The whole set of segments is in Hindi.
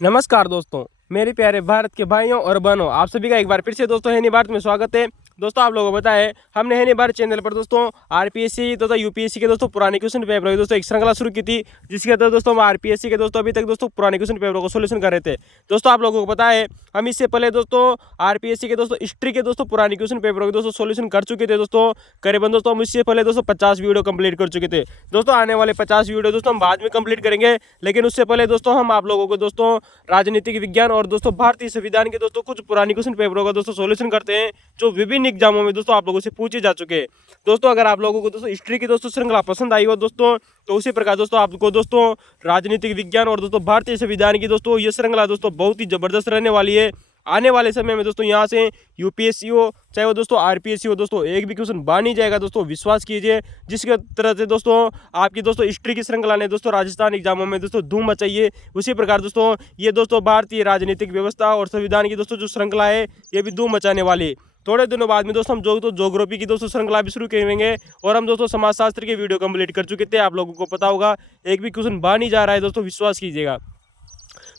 नमस्कार दोस्तों, मेरे प्यारे भारत के भाइयों और बहनों, आप सभी का एक बार फिर से दोस्तों है भारत में स्वागत है। दोस्तों आप लोगों को पता है हमने है भारत चैनल पर दोस्तों आरपीएससी तथा यूपीएससी के दोस्तों पुराने क्वेश्चन पेपर की दोस्तों एक श्रृंखला शुरू की थी, जिसके तहत दोस्तों हम आरपीएससी के दोस्तों अभी तक दोस्तों पुराने क्वेश्चन पेपरों को सोल्यूशन कर रहे थे। दोस्तों आप लोगों को पता है हम इससे पहले दोस्तों आरपीएससी के दोस्तों हिस्ट्री के दोस्तों पुराने क्वेश्चन पेपरों के दोस्तों सोल्यूशन कर चुके थे। दोस्तों करीबन दोस्तों हम इससे पहले दोस्तों 50 वीडियो कंप्लीट कर चुके थे। दोस्तों आने वाले 50 वीडियो दोस्तों हम बाद में कंप्लीट करेंगे, लेकिन उससे पहले दोस्तों हम आप लोगों को दोस्तों राजनीतिक विज्ञान और दोस्तों भारतीय संविधान के दोस्तों कुछ पुरानी क्वेश्चन पेपरों का दोस्तों सॉल्यूशन करते हैं, जो विभिन्न एग्जामों में दोस्तों आप लोगों से पूछे जा चुके हैं। दोस्तों अगर आप लोगों को दोस्तों हिस्ट्री की दोस्तों श्रृंखला पसंद आई हो दोस्तों, तो उसी प्रकार दोस्तों आपको दोस्तों राजनीतिक विज्ञान और दोस्तों भारतीय संविधान की दोस्तों ये श्रृंखला दोस्तों बहुत ही जबरदस्त रहने वाली है। आने वाले समय में दोस्तों यहाँ से यूपीएससी हो चाहे वो दोस्तों आरपीएससी हो दोस्तों एक भी क्वेश्चन बाहर नहीं जाएगा। दोस्तों विश्वास कीजिए, जिसके तरह से दोस्तों आपकी दोस्तों हिस्ट्री की श्रृंखला ने दोस्तों राजस्थान एग्जामों में दोस्तों धूम मचाई है, उसी प्रकार दोस्तों ये दोस्तों भारतीय राजनीतिक व्यवस्था और संविधान की दोस्तों जो श्रृंखला है ये भी धूम मचाने वाली है। थोड़े दिनों बाद में दोस्तों हम ज्योग्राफी की दोस्तों श्रृंखला भी शुरू करेंगे, और हम दोस्तों समाजशास्त्र के वीडियो कंप्लीट कर चुके थे। आप लोगों को पता होगा एक भी क्वेश्चन बाहर नहीं जा रहा है दोस्तों, विश्वास कीजिएगा।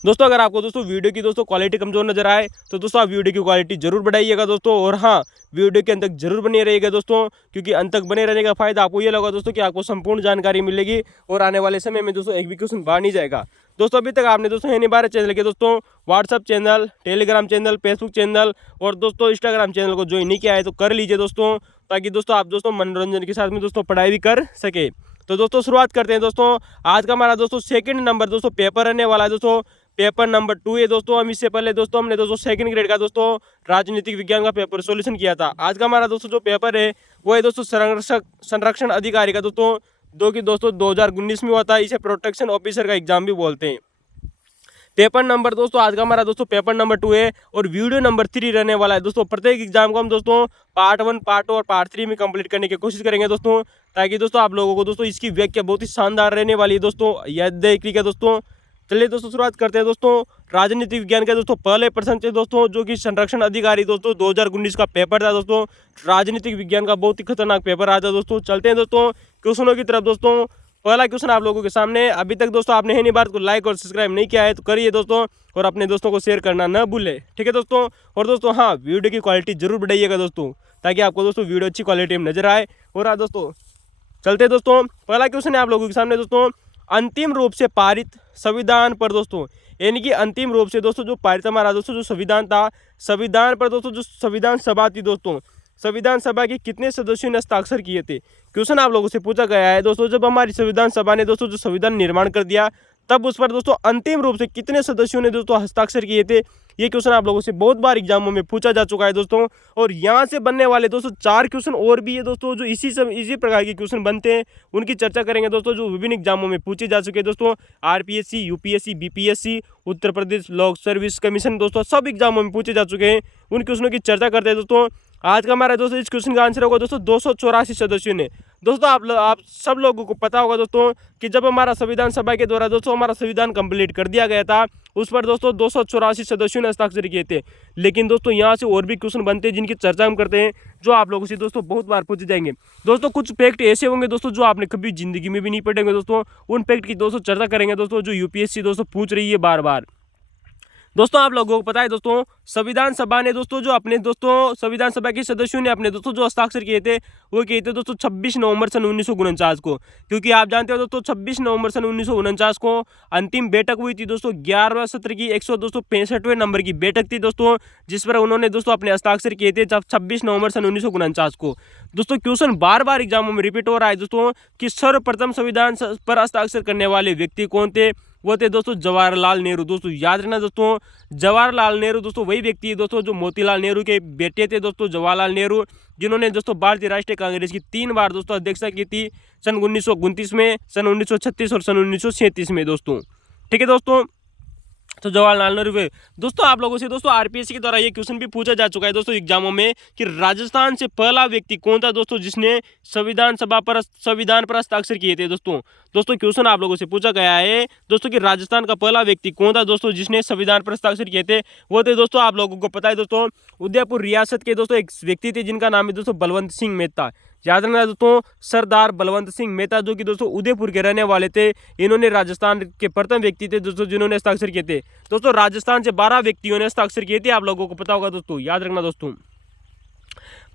दोस्तों अगर आपको दोस्तों वीडियो की दोस्तों क्वालिटी कमजोर नजर आए तो दोस्तों आप वीडियो की क्वालिटी जरूर बढ़ाइएगा दोस्तों, और हाँ वीडियो के अंत तक जरूर बने रहिएगा दोस्तों, क्योंकि अंत तक बने रहने का फायदा आपको ये लगा दोस्तों कि आपको संपूर्ण जानकारी मिलेगी और आने वाले समय में दोस्तों एक भी क्वेश्चन बाहर नहीं जाएगा। दोस्तों अभी तक आपने दोस्तों है भारत चैनल के दोस्तों WhatsApp channel, Telegram channel, Facebook channel और दोस्तों इंस्टाग्राम चैनल को ज्वाइन नहीं किया है तो कर लीजिए दोस्तों, ताकि दोस्तों आप दोस्तों मनोरंजन के साथ में दोस्तों पढ़ाई भी कर सके। तो दोस्तों शुरुआत करते हैं। दोस्तों आज का हमारा दोस्तों सेकंड नंबर दोस्तों पेपर रहने वाला है दोस्तों, पेपर नंबर 2 है दोस्तों। हम इससे पहले दोस्तों हमने दोस्तों सेकंड ग्रेड का दोस्तों राजनीतिक विज्ञान का पेपर सॉल्यूशन किया था। आज का हमारा दोस्तों जो पेपर है वो है दोस्तों संरक्षण अधिकारी का दोस्तों, जो कि दोस्तों 2019 में हुआ था। इसे प्रोटेक्शन ऑफिसर का एग्जाम भी बोलते हैं। पेपर नंबर दोस्तों आज का हमारा दोस्तों पेपर नंबर 2 है और वीडियो नंबर 3 रहने वाला है दोस्तों। प्रत्येक एग्जाम को हम दोस्तों पार्ट 1, पार्ट 2 और पार्ट 3 में कंप्लीट करने की कोशिश करेंगे दोस्तों, ताकि दोस्तों आप लोगों को दोस्तों इसकी व्याख्या बहुत ही शानदार रहने वाली है दोस्तों, याद देखिएगा दोस्तों। चलिए दोस्तों शुरुआत करते हैं। दोस्तों राजनीतिक विज्ञान का दोस्तों पहले प्रश्न थे दोस्तों, जो कि संरक्षण अधिकारी दोस्तों 2019 का पेपर था दोस्तों। राजनीतिक विज्ञान का बहुत ही खतरनाक पेपर आता दोस्तों। चलते हैं दोस्तों क्वेश्चनों की तरफ। दोस्तों पहला क्वेश्चन आप लोगों के सामने। अभी तक दोस्तों आपने है भारत को लाइक और सब्सक्राइब नहीं किया है तो करिए दोस्तों, और अपने दोस्तों को शेयर करना न भूले, ठीक है दोस्तों। और दोस्तों हाँ वीडियो की क्वालिटी जरूर बढ़ाइएगा दोस्तों, ताकि आपको दोस्तों वीडियो अच्छी क्वालिटी में नजर आए। और हाँ दोस्तों चलते हैं दोस्तों, पहला क्वेश्चन है आप लोगों के सामने दोस्तों। अंतिम रूप से पारित संविधान पर दोस्तों, यानी कि अंतिम रूप से दोस्तों जो पारित हमारा दोस्तों जो संविधान था, संविधान पर दोस्तों जो संविधान सभा थी दोस्तों, संविधान सभा के कितने सदस्यों ने हस्ताक्षर किए थे। क्वेश्चन आप लोगों से पूछा गया है दोस्तों, जब हमारी संविधान सभा ने दोस्तों जो संविधान निर्माण कर दिया, तब उस पर दोस्तों अंतिम रूप से कितने सदस्यों ने दोस्तों हस्ताक्षर किए थे। ये क्वेश्चन आप लोगों से बहुत बार एग्जामों में पूछा जा चुका है दोस्तों, और यहाँ से बनने वाले दोस्तों 4 क्वेश्चन और भी है दोस्तों, जो इसी प्रकार के क्वेश्चन बनते हैं, उनकी चर्चा करेंगे दोस्तों, जो विभिन्न एग्जामों में पूछे जा चुके हैं दोस्तों। RPSC, UPSC, BPSC, Uttar Pradesh लोक सर्विस कमीशन दोस्तों सब एग्जामों में पूछे जा चुके हैं, उन क्वेश्चनों की चर्चा करते हैं दोस्तों। आज का हमारा दोस्तों इस क्वेश्चन का आंसर होगा दोस्तों 284 सदस्यों ने। दोस्तों आप सब लोगों को पता होगा दोस्तों कि जब हमारा संविधान सभा के द्वारा दोस्तों हमारा संविधान कंप्लीट कर दिया गया था, उस पर दोस्तों 284 सदस्यों ने हस्ताक्षर किए थे। लेकिन दोस्तों यहाँ से और भी क्वेश्चन बनते हैं, जिनकी चर्चा हम करते हैं, जो आप लोगों से दोस्तों बहुत बार पूछे जाएंगे दोस्तों। कुछ फैक्ट ऐसे होंगे दोस्तों जो आपने कभी जिंदगी में भी नहीं पढ़ेंगे दोस्तों, उन फैक्ट की दोस्तों चर्चा करेंगे दोस्तों, जो यूपीएससी दोस्तों पूछ रही है बार बार। दोस्तों आप लोगों को पता है दोस्तों संविधान सभा ने दोस्तों जो अपने दोस्तों संविधान सभा के सदस्यों ने अपने दोस्तों जो हस्ताक्षर किए थे, वो किए थे दोस्तों 26 नवंबर सन 1949 को, क्योंकि आप जानते हो दोस्तों 26 नवंबर सन 1949 को अंतिम बैठक हुई थी दोस्तों, 11वें सत्र की 165वें नंबर की बैठक थी दोस्तों, जिस पर उन्होंने दोस्तों अपने हस्ताक्षर किए थे 26 नवंबर सन 1949 को। दोस्तों क्वेश्चन बार बार एग्जामों में रिपीट हो रहा है दोस्तों कि सर्वप्रथम संविधान पर हस्ताक्षर करने वाले व्यक्ति कौन थे। वो थे दोस्तों जवाहरलाल नेहरू। दोस्तों याद रखना दोस्तों, जवाहरलाल नेहरू दोस्तों वही व्यक्ति है दोस्तों जो मोतीलाल नेहरू के बेटे थे दोस्तों, जवाहरलाल नेहरू, जिन्होंने दोस्तों भारतीय राष्ट्रीय कांग्रेस की 3 बार दोस्तों अध्यक्षता की थी, सन 1929 में, सन 1936 और सन 1937 में दोस्तों, ठीक है दोस्तों। तो जवाहरलाल नेहरू दोस्तों आप लोगों से दोस्तों आरपीएससी के द्वारा ये क्वेश्चन भी पूछा जा चुका है दोस्तों एग्जामों में कि राजस्थान से पहला व्यक्ति कौन था दोस्तों जिसने संविधान पर हस्ताक्षर किए थे दोस्तों। दोस्तों क्वेश्चन आप लोगों से पूछा गया है दोस्तों कि राजस्थान का पहला व्यक्ति कौन था दोस्तों जिसने संविधान पर हस्ताक्षर किए थे। वो थे दोस्तों आप लोगों को पता है दोस्तों उदयपुर रियासत के दोस्तों एक व्यक्ति थे जिनका नाम है दोस्तों बलवंत सिंह मेहता। याद रखना दोस्तों, सरदार बलवंत सिंह मेहता जो कि दोस्तों उदयपुर के रहने वाले थे, इन्होंने राजस्थान के प्रथम व्यक्ति थे दोस्तों जिन्होंने हस्ताक्षर किए थे। दोस्तों राजस्थान से 12 व्यक्तियों ने हस्ताक्षर किए थे, आप लोगों को पता होगा दोस्तों, याद रखना दोस्तों।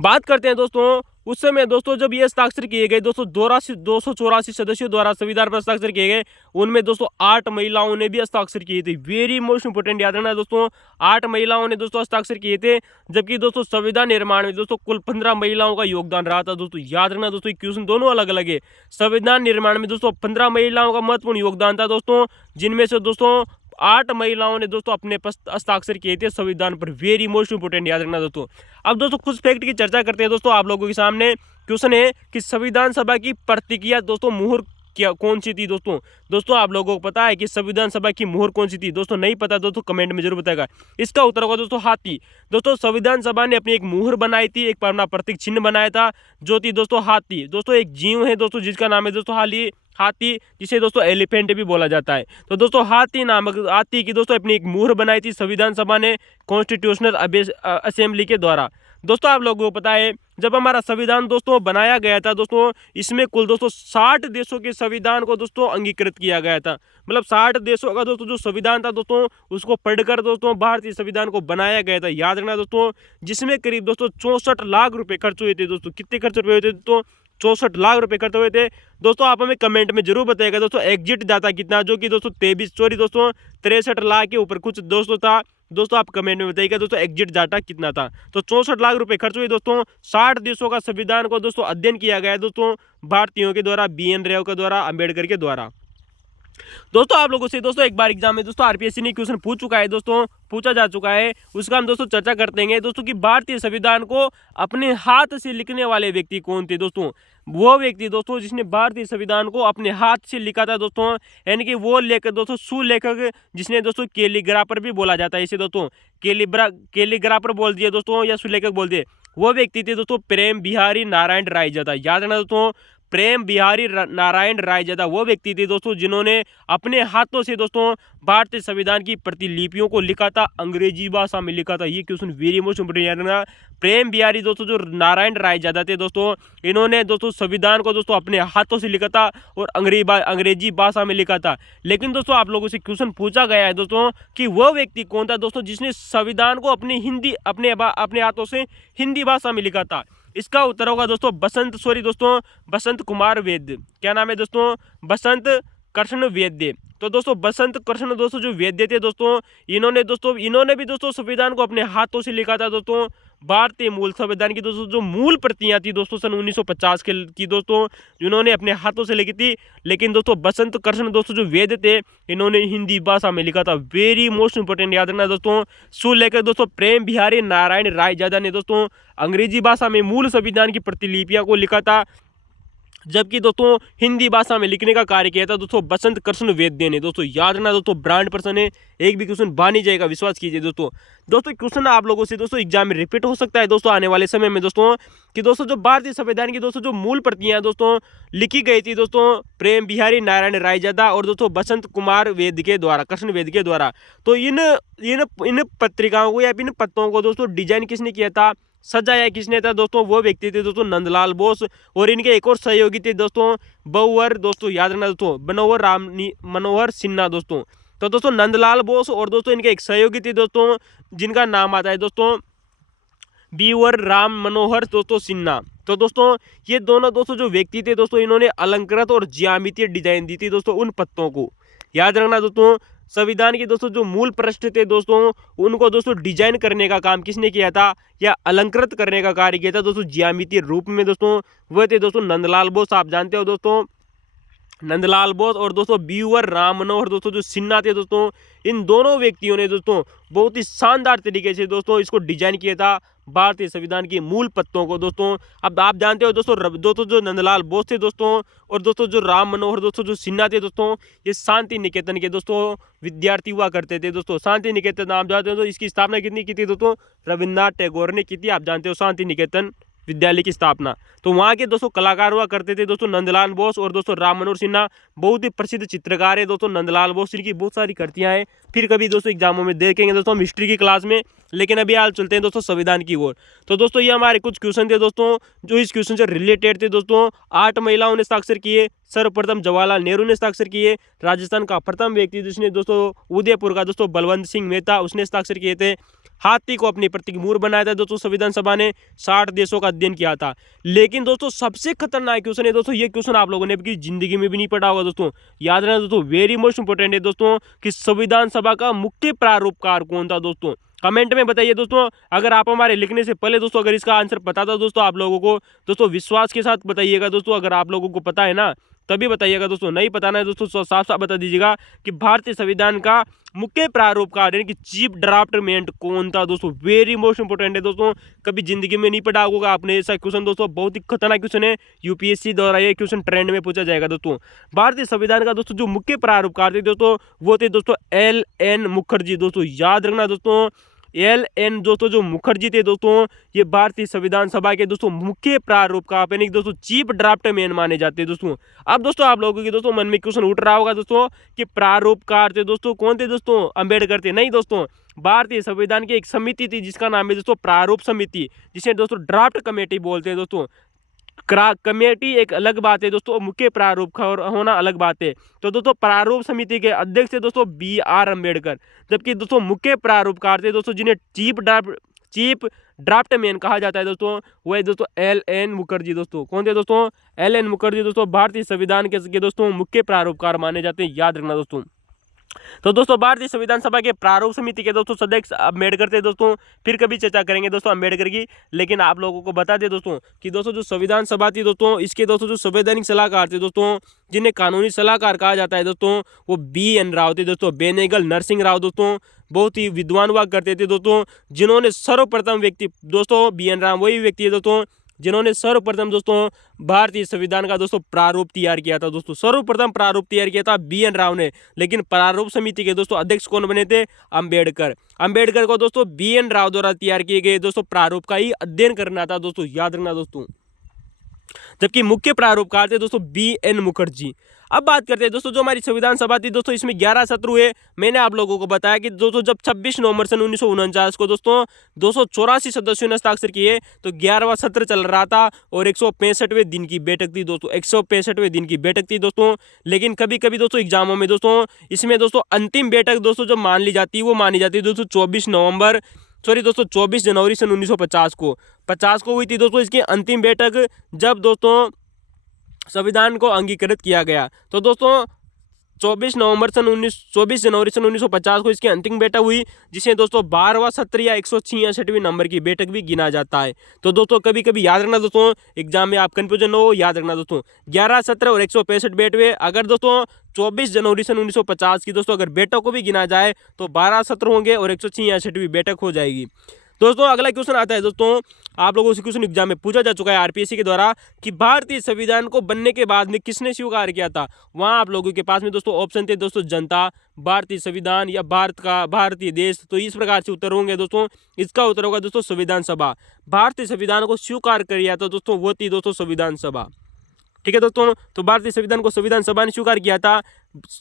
बात करते हैं दोस्तों उस समय दोस्तों जब ये हस्ताक्षर किए गए दोस्तों 284 सदस्यों द्वारा संविधान पर हस्ताक्षर किए गए, उनमें दोस्तों 8 महिलाओं ने भी हस्ताक्षर किए थे। वेरी मोस्ट इंपोर्टेंट याद रखना दोस्तों, 8 महिलाओं ने दोस्तों हस्ताक्षर किए थे, जबकि दोस्तों संविधान निर्माण में दोस्तों कुल 15 महिलाओं का योगदान रहा था दोस्तों। याद रखना दोस्तों, क्वेश्चन दोनों अलग अलग है। संविधान निर्माण में दोस्तों 15 महिलाओं का महत्वपूर्ण योगदान था दोस्तों, जिनमें से दोस्तों 8 महिलाओं ने दोस्तों अपने हस्ताक्षर किए थे संविधान पर। वेरी मोस्ट इंपोर्टेंट याद रखना दोस्तों। अब दोस्तों कुछ फैक्ट की चर्चा करते हैं दोस्तों, आप लोगों के सामने क्वेश्चन है कि संविधान सभा की प्रतिक्रिया दोस्तों मुहर क्या कौन सी थी दोस्तों। दोस्तों आप लोगों को पता है कि संविधान सभा की मुहर कौन सी थी दोस्तों? नहीं पता दोस्तों कमेंट में जरूर बताएगा। इसका उत्तर होगा दोस्तों हाथी। दोस्तों संविधान सभा ने अपनी एक मुहर बनाई थी, एक अपना प्रतीक चिन्ह बनाया था, जो थी दोस्तों हाथी। दोस्तों एक जीव है दोस्तों जिसका नाम है दोस्तों हाथी, जिसे दोस्तों एलिफेंट भी बोला जाता है। तो दोस्तों हाथी नामक हाथी की दोस्तों अपनी एक मुहर बनाई थी संविधान सभा ने कॉन्स्टिट्यूशनल असेंबली के द्वारा। दोस्तों आप लोगों को पता है जब हमारा संविधान दोस्तों बनाया गया था दोस्तों, इसमें कुल दोस्तों 60 देशों के संविधान को दोस्तों अंगीकृत किया गया था। मतलब 60 देशों का दोस्तों जो संविधान था दोस्तों, उसको पढ़कर दोस्तों भारतीय संविधान को बनाया गया था। याद रखना दोस्तों, जिसमें करीब दोस्तों 64 लाख रुपए खर्च हुए थे दोस्तों। कितने खर्च हुए थे दोस्तों? 64 लाख रुपए खर्च हुए थे दोस्तों। आप हमें कमेंट में जरूर बताइएगा दोस्तों एग्जिट डाटा कितना, जो कि दोस्तों 63 लाख के ऊपर कुछ दोस्तों था। दोस्तों आप कमेंट में बताइएगा दोस्तों एग्जिट डाटा कितना था। तो 64 लाख रुपए खर्च हुए दोस्तों। 60 देशों का संविधान को दोस्तों अध्ययन किया गया है दोस्तों भारतीयों के द्वारा, BN राव के द्वारा, अंबेडकर के द्वारा। दोस्तों आप लोगों से दोस्तों एक बार एग्जाम में दोस्तों आरपीएससी ने क्वेश्चन पूछ चुका है दोस्तों, पूछा जा चुका है, उसका हम दोस्तों चर्चा करते हैं दोस्तों कि भारतीय संविधान को अपने हाथ से लिखने वाले व्यक्ति कौन थे दोस्तों। वो व्यक्ति दोस्तों जिसने भारतीय संविधान को अपने हाथ से लिखा था दोस्तों, यानी कि वो लेखक दोस्तों सुलेखक, जिसने दोस्तों कैलीग्राफर भी बोला जाता है इसे दोस्तों, कैलीग्राफर बोल दिए दोस्तों या सुलेखक बोल दिए, वो व्यक्ति थे दोस्तों प्रेम बिहारी नारायण रायजादा। याद रखना दोस्तों, प्रेम बिहारी नारायण रायजादा वो व्यक्ति थे दोस्तों जिन्होंने अपने हाथों से दोस्तों भारतीय संविधान की प्रतिलिपियों को लिखा था, अंग्रेजी भाषा में लिखा था। ये क्वेश्चन वेरी मोस्ट इंपोर्टेंट याद रखना। प्रेम बिहारी दोस्तों जो नारायण रायजादा थे दोस्तों, इन्होंने दोस्तों संविधान को दोस्तों अपने हाथों से लिखा था और अंग्रेजी भाषा में लिखा था। लेकिन दोस्तों आप लोगों से क्वेश्चन पूछा गया है दोस्तों कि वह व्यक्ति कौन था दोस्तों जिसने संविधान को अपने हाथों से हिंदी भाषा में लिखा था। इसका उत्तर होगा दोस्तों बसंत कुमार वैद्य। क्या नाम है दोस्तों? बसंत कृष्ण वैद्य। तो दोस्तों बसंत कृष्ण दोस्तों जो वैद्य थे दोस्तों, इन्होंने भी दोस्तों संविधान को अपने हाथों से लिखा था दोस्तों। भारतीय मूल संविधान की दोस्तों जो मूल प्रतियां थी दोस्तों सन 1950 की दोस्तों, जिन्होंने अपने हाथों से लिखी थी। लेकिन दोस्तों बसंत कृष्ण दोस्तों जो वैद्य थे, इन्होंने हिंदी भाषा में लिखा था। वेरी मोस्ट इंपोर्टेंट याद रखना दोस्तों। सुलेखक दोस्तों प्रेम बिहारी नारायण रायजादा ने दोस्तों अंग्रेजी भाषा में मूल संविधान की प्रतिलिपियां को लिखा था, जबकि दोस्तों हिंदी भाषा में लिखने का कार्य किया था दोस्तों बसंत कृष्ण वैद्य ने। दोस्तों याद रखना दोस्तों, ब्रांड पर्सन है, एक भी क्वेश्चन बन नहीं जाएगा, विश्वास कीजिए दोस्तों। क्वेश्चन आप लोगों से दोस्तों एग्जाम में रिपीट हो सकता है दोस्तों आने वाले समय में दोस्तों, कि दोस्तों जो भारतीय संविधान की दोस्तों जो मूल प्रतियां दोस्तों लिखी गई थी दोस्तों प्रेम बिहारी नारायण रायजादा और दोस्तों बसंत कुमार वैद्य के द्वारा, कृष्ण वैद्य के द्वारा, तो इन पत्रिकाओं को या इन पत्रों को दोस्तों डिजाइन किसने किया था, सजाया किसने था दोस्तों? वो व्यक्ति थे दोस्तों नंदलाल बोस। और इनके एक और सहयोगी थे दोस्तों बहुवर, दोस्तों याद रखना दोस्तों मनोहर सिन्हा दोस्तों। तो दोस्तों नंदलाल बोस और दोस्तों इनके एक सहयोगी थे दोस्तों जिनका नाम आता है दोस्तों बीवर राम मनोहर दोस्तों सिन्हा। तो दोस्तों ये दोनों दोस्तों जो व्यक्ति थे दोस्तों, इन्होंने अलंकृत और ज्यामितीय डिजाइन दी थी दोस्तों उन पत्तों को। याद रखना दोस्तों, संविधान के दोस्तों जो मूल पृष्ठ थे दोस्तों, उनको दोस्तों डिजाइन करने का काम किसने किया था या अलंकृत करने का कार्य किया था दोस्तों ज्यामितीय रूप में दोस्तों? वह थे दोस्तों नंदलाल बोस। आप जानते हो दोस्तों नंदलाल बोस और दोस्तों बीवर राम मनोहर दोस्तों जो सिन्हा थे दोस्तों, इन दोनों व्यक्तियों ने दोस्तों बहुत ही शानदार तरीके से दोस्तों इसको डिजाइन किया था भारतीय संविधान की मूल पत्तों को दोस्तों। अब आप जानते हो दोस्तों जो नंदलाल बोस थे दोस्तों और दोस्तों जो राम मनोहर दोस्तों जो सिन्हा थे दोस्तों, ये शांति निकेतन के दोस्तों विद्यार्थी हुआ करते थे दोस्तों। शांति निकेतन आप जानते हो तो इसकी स्थापना कितनी की थी दोस्तों? रविन्द्रनाथ टैगोर ने की थी। आप जानते हो शांति निकेतन विद्यालय की स्थापना। तो वहाँ के दोस्तों कलाकार हुआ करते थे दोस्तों नंदलाल बोस और दोस्तों राम मनोहर सिन्हा, बहुत ही प्रसिद्ध चित्रकार है दोस्तों नंदलाल बोस, इनकी बहुत सारी कृतियाँ हैं। फिर कभी दोस्तों एग्जामों में देखेंगे दोस्तों हम हिस्ट्री की क्लास में। लेकिन अभी हाल चलते हैं दोस्तों संविधान की ओर। तो दोस्तों ये हमारे कुछ क्वेश्चन थे दोस्तों जो इस क्वेश्चन से रिलेटेड थे दोस्तों। 8 महिलाओं ने हस्ताक्षर किए, सर्वप्रथम जवाहरलाल नेहरू ने हस्ताक्षर किए, राजस्थान का प्रथम व्यक्ति जिसने दोस्तों उदयपुर का दोस्तों बलवंत सिंह मेहता उसने हस्ताक्षर किए थे, हाथी को अपनी प्रतीक मूर बनाया था दोस्तों संविधान सभा ने, 60 देशों का अध्ययन किया था। लेकिन दोस्तों सबसे खतरनाक क्वेश्चन है दोस्तों, ये क्वेश्चन आप लोगों ने भी जिंदगी में भी नहीं पढ़ा होगा दोस्तों, याद रखना दोस्तों, वेरी मोस्ट इंपोर्टेंट है दोस्तों कि संविधान सभा का मुख्य प्रारूपकार कौन था दोस्तों। कमेंट में बताइए दोस्तों, अगर आप हमारे लिखने से पहले दोस्तों अगर इसका आंसर पता था दोस्तों आप लोगों को, दोस्तों विश्वास के साथ बताइएगा दोस्तों, अगर आप लोगों को पता है ना तभी बताइएगा दोस्तों, नहीं पता ना दोस्तों साफ साफ बता दीजिएगा कि भारतीय संविधान का मुख्य प्रारूपकार यानी कि चीफ ड्राफ्टमेंट कौन था दोस्तों। वेरी मोस्ट इंपोर्टेंट है दोस्तों, कभी जिंदगी में नहीं पढ़ा होगा आपने ऐसा क्वेश्चन दोस्तों, बहुत ही खतरनाक क्वेश्चन है, यूपीएससी द्वारा ये क्वेश्चन ट्रेंड में पूछा जाएगा दोस्तों। भारतीय संविधान का दोस्तों जो मुख्य प्रारूपकार थे दोस्तों वो थे दोस्तों LN मुखर्जी दोस्तों, याद रखना दोस्तों, LN दोस्तों जो मुखर्जी थे दोस्तों ये भारतीय संविधान सभा के दोस्तों मुख्य प्रारूपकार यानी दोस्तों चीफ ड्राफ्ट मैन माने जाते हैं दोस्तों। अब दोस्तों आप लोगों के दोस्तों मन में क्वेश्चन उठ रहा होगा दोस्तों कि प्रारूपकार थे दोस्तों कौन थे दोस्तों, अंबेडकर थे? नहीं दोस्तों, भारतीय संविधान की एक समिति थी जिसका नाम है दोस्तों प्रारूप समिति, जिसे दोस्तों ड्राफ्ट कमेटी बोलते हैं दोस्तों। कमेटी एक अलग बात है दोस्तों, मुख्य प्रारूप का होना अलग बात है। तो दोस्तों प्रारूप समिति के अध्यक्ष थे दोस्तों BR अम्बेडकर, जबकि दोस्तों मुख्य प्रारूपकार थे दोस्तों जिन्हें चीफ ड्राफ्ट मैन कहा जाता है दोस्तों वो है दोस्तों LN मुखर्जी दोस्तों। कौन थे दोस्तों? LN मुखर्जी दोस्तों भारतीय संविधान के दोस्तों मुख्य प्रारूपकार माने जाते हैं, याद रखना दोस्तों। तो दोस्तों भारतीय संविधान सभा के प्रारूप समिति के दोस्तों सदस्य अम्बेडकर थे दोस्तों, फिर कभी चर्चा करेंगे दोस्तों अम्बेडकर की। लेकिन आप लोगों को बता दें दोस्तों कि दोस्तों जो संविधान सभा थी दोस्तों इसके दोस्तों जो संवैधानिक सलाहकार थे दोस्तों जिन्हें कानूनी सलाहकार कहा जाता है दोस्तों वो BN राव थे दोस्तों, बेनेगल नरसिंह राव दोस्तों, बहुत ही विद्वान हुआ करते थे दोस्तों, जिन्होंने सर्वप्रथम व्यक्ति दोस्तों BN राव वही व्यक्ति है दोस्तों जिन्होंने सर्वप्रथम दोस्तों भारतीय संविधान का दोस्तों प्रारूप तैयार किया था दोस्तों, सर्वप्रथम प्रारूप तैयार किया था BN राव ने। लेकिन प्रारूप समिति के दोस्तों अध्यक्ष कौन बने थे? अंबेडकर को दोस्तों BN राव द्वारा तैयार किए गए दोस्तों प्रारूप का ही अध्ययन करना था दोस्तों, याद रखना दोस्तों। जबकि मुख्य प्रारूपकार थे दोस्तों BN मुखर्जी। अब बात करते हैं दोस्तों जो हमारी संविधान सभा थी दोस्तों इसमें 11 सत्र हुए। मैंने आप लोगों को बताया कि दोस्तों जब 26 नवंबर सन 1949 को दोस्तों 284 सदस्यों ने हस्ताक्षर किए तो 11वां सत्र चल रहा था और 165वें दिन की बैठक थी दोस्तों, 165वें दिन की बैठक थी दोस्तों। लेकिन कभी कभी दोस्तों एग्जामों में दोस्तों इसमें दोस्तों अंतिम बैठक दोस्तों जो मान ली जाती है वो मानी जाती है दोस्तों 24 जनवरी सन 1950 को हुई थी दोस्तों इसकी अंतिम बैठक, जब दोस्तों संविधान को अंगीकृत किया गया। तो दोस्तों 24 जनवरी सन 1950 को इसकी अंतिम बैठक हुई जिसे दोस्तों 12वां सत्र या 166वीं नंबर की बैठक भी गिना जाता है। तो दोस्तों कभी कभी याद रखना दोस्तों, एग्जाम में आप कंफ्यूजन हो, याद रखना दोस्तों 11 सत्र और 165 बैठक। अगर दोस्तों 24 जनवरी सन 1950 की दोस्तों अगर बैठक को भी गिना जाए तो 12 सत्र होंगे और 166वीं बैठक हो जाएगी। दोस्तों अगला क्वेश्चन आता है दोस्तों, आप लोगों से क्वेश्चन एग्जाम में पूछा जा चुका है RPSC के द्वारा कि भारतीय संविधान को बनने के बाद में किसने स्वीकार किया था। वहां आप लोगों के पास में दोस्तों ऑप्शन थे दोस्तों जनता, भारतीय संविधान या भारतीय देश। तो इस प्रकार से उत्तर होंगे दोस्तों, इसका उत्तर होगा दोस्तों संविधान सभा। भारतीय संविधान को स्वीकार किया था दोस्तों वो थी दोस्तों संविधान सभा, ठीक है दोस्तों। तो भारतीय संविधान को संविधान सभा ने स्वीकार किया था।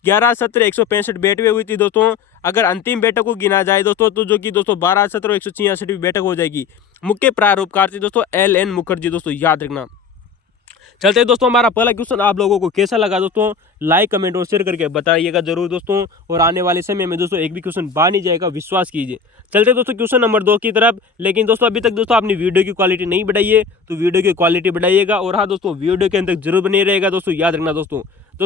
11 सत्र 165 बैठकें हुई थी दोस्तों। अगर अंतिम बैठक को गिना जाए दोस्तों तो जो कि दोस्तों 12 सत्र और 166वीं बैठक हो जाएगी। मुख्य प्रारूपकार थे दोस्तों LN मुखर्जी दोस्तों, याद रखना। चलते हैं दोस्तों, हमारा पहला क्वेश्चन आप लोगों को कैसा लगा दोस्तों लाइक कमेंट और शेयर करके बताइएगा जरूर दोस्तों, और आने वाले समय में दोस्तों एक भी क्वेश्चन बाहर नहीं जाएगा, विश्वास कीजिए। चलते दोस्तों क्वेश्चन नंबर 2 की तरफ। लेकिन दोस्तों अभी तक दोस्तों आपने वीडियो की क्वालिटी नहीं बढ़ाई है तो वीडियो की क्वालिटी बढ़ाइएगा, और हाँ दोस्तों वीडियो के अंदर जरूर बने रहेगा दोस्तों, याद रखना दोस्तों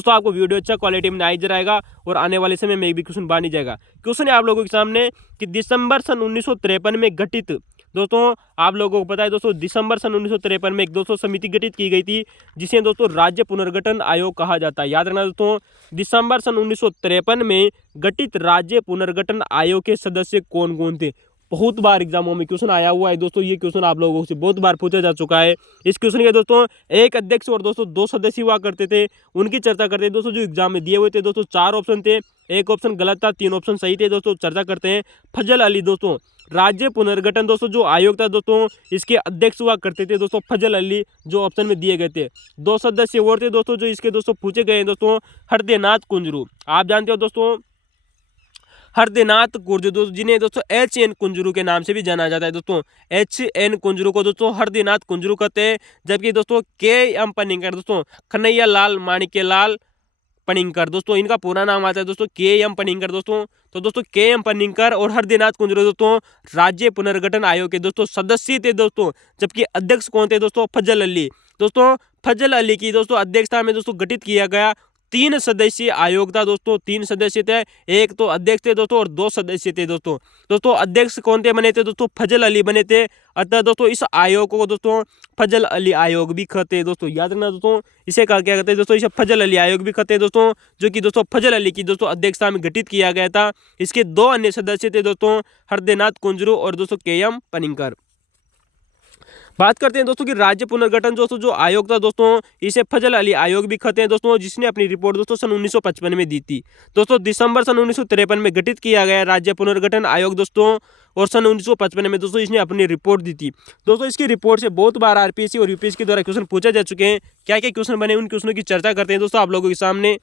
आपको वीडियो अच्छा क्वालिटी में आई जाएगा और आने वाले समय में एक भी क्वेश्चन बाहर नहीं जाएगा। क्वेश्चन है आप लोगों के सामने कि दिसंबर सन 1953 में गठित, दोस्तों आप लोगों को पता है दोस्तों दिसंबर सन 1953 में एक दोस्तों समिति गठित की गई थी जिसे दोस्तों राज्य पुनर्गठन आयोग कहा जाता है। याद रखना दोस्तों, दिसंबर सन 1953 में गठित राज्य पुनर्गठन आयोग के सदस्य कौन कौन थे। बहुत बार एग्जामों में क्वेश्चन आया हुआ है दोस्तों। ये क्वेश्चन आप लोगों से बहुत बार पूछा जा चुका है। इस क्वेश्चन के दोस्तों एक अध्यक्ष और दोस्तों 2 सदस्य हुआ करते थे, उनकी चर्चा करते हैं दोस्तों। जो एग्जाम में दिए हुए थे दोस्तों 4 ऑप्शन थे, एक ऑप्शन गलत था, 3 ऑप्शन सही थे दोस्तों। चर्चा करते हैं फजल अली दोस्तों, राज्य पुनर्गठन दोस्तों जो आयोग था दोस्तों, इसके अध्यक्ष हुआ करते थे दोस्तों फजल अली, जो ऑप्शन में दिए गए थे। 2 सदस्य और थे दोस्तों जो इसके दोस्तों पूछे गए दोस्तों, हरदेनाथ कुंजरू। आप जानते हो दोस्तों हरदेनाथ कुंजरू दोस्तों, जिन्हें दोस्तों HN कुंजरू के नाम से भी जाना जाता है दोस्तों। HN कुंजरू को दोस्तों हरदेनाथ कुंजरू कहते हैं। जबकि दोस्तों KM पनिंगर दोस्तों कन्हैया लाल माणिक्य लाल पनिंकर दोस्तों, इनका पूरा नाम आता है दोस्तों KM पनिंकर दोस्तों। तो दोस्तों KM पनिंकर और हरदेनाथ कुंजरू दोस्तों राज्य पुनर्गठन आयोग के दोस्तों सदस्य थे दोस्तों। जबकि अध्यक्ष कौन थे दोस्तों, फजल अली दोस्तों। फजल अली की दोस्तों अध्यक्षता में दोस्तों गठित किया गया 3 सदस्यीय आयोग था दोस्तों। 3 सदस्य थे, एक तो अध्यक्ष थे दोस्तों और 2 सदस्य थे दोस्तों। दोस्तों अध्यक्ष कौन थे बने थे दोस्तों, फजल अली बने थे। अतः दोस्तों इस आयोग को दोस्तों फजल अली आयोग भी कहते हैं दोस्तों। याद रखना दोस्तों, इसे क्या कहते हैं दोस्तों, इसे फजल अली आयोग भी कहते हैं दोस्तों। जो कि दोस्तों फजल अली की दोस्तों अध्यक्षता में गठित किया गया था। इसके 2 अन्य सदस्य थे दोस्तों, हरदेनाथ कुंजरू और दोस्तों KM पनिंकर। बात करते हैं दोस्तों कि राज्य पुनर्गठन दोस्तों जो आयोग था दोस्तों, इसे फजल अली आयोग भी कहते हैं दोस्तों, जिसने अपनी रिपोर्ट दोस्तों सन 1955 में दी थी दोस्तों। दिसंबर सन 1953 में गठित किया गया राज्य पुनर्गठन आयोग दोस्तों, और सन 1955 में दोस्तों इसने अपनी रिपोर्ट दी थी दोस्तों। इसकी रिपोर्ट से बहुत बार RPSC और UPSC के द्वारा क्वेश्चन पूछे जा चुके हैं। क्या क्या क्वेश्चन बने, उन क्वेश्चनों की चर्चा करते हैं दोस्तों आप लोगों के सामने।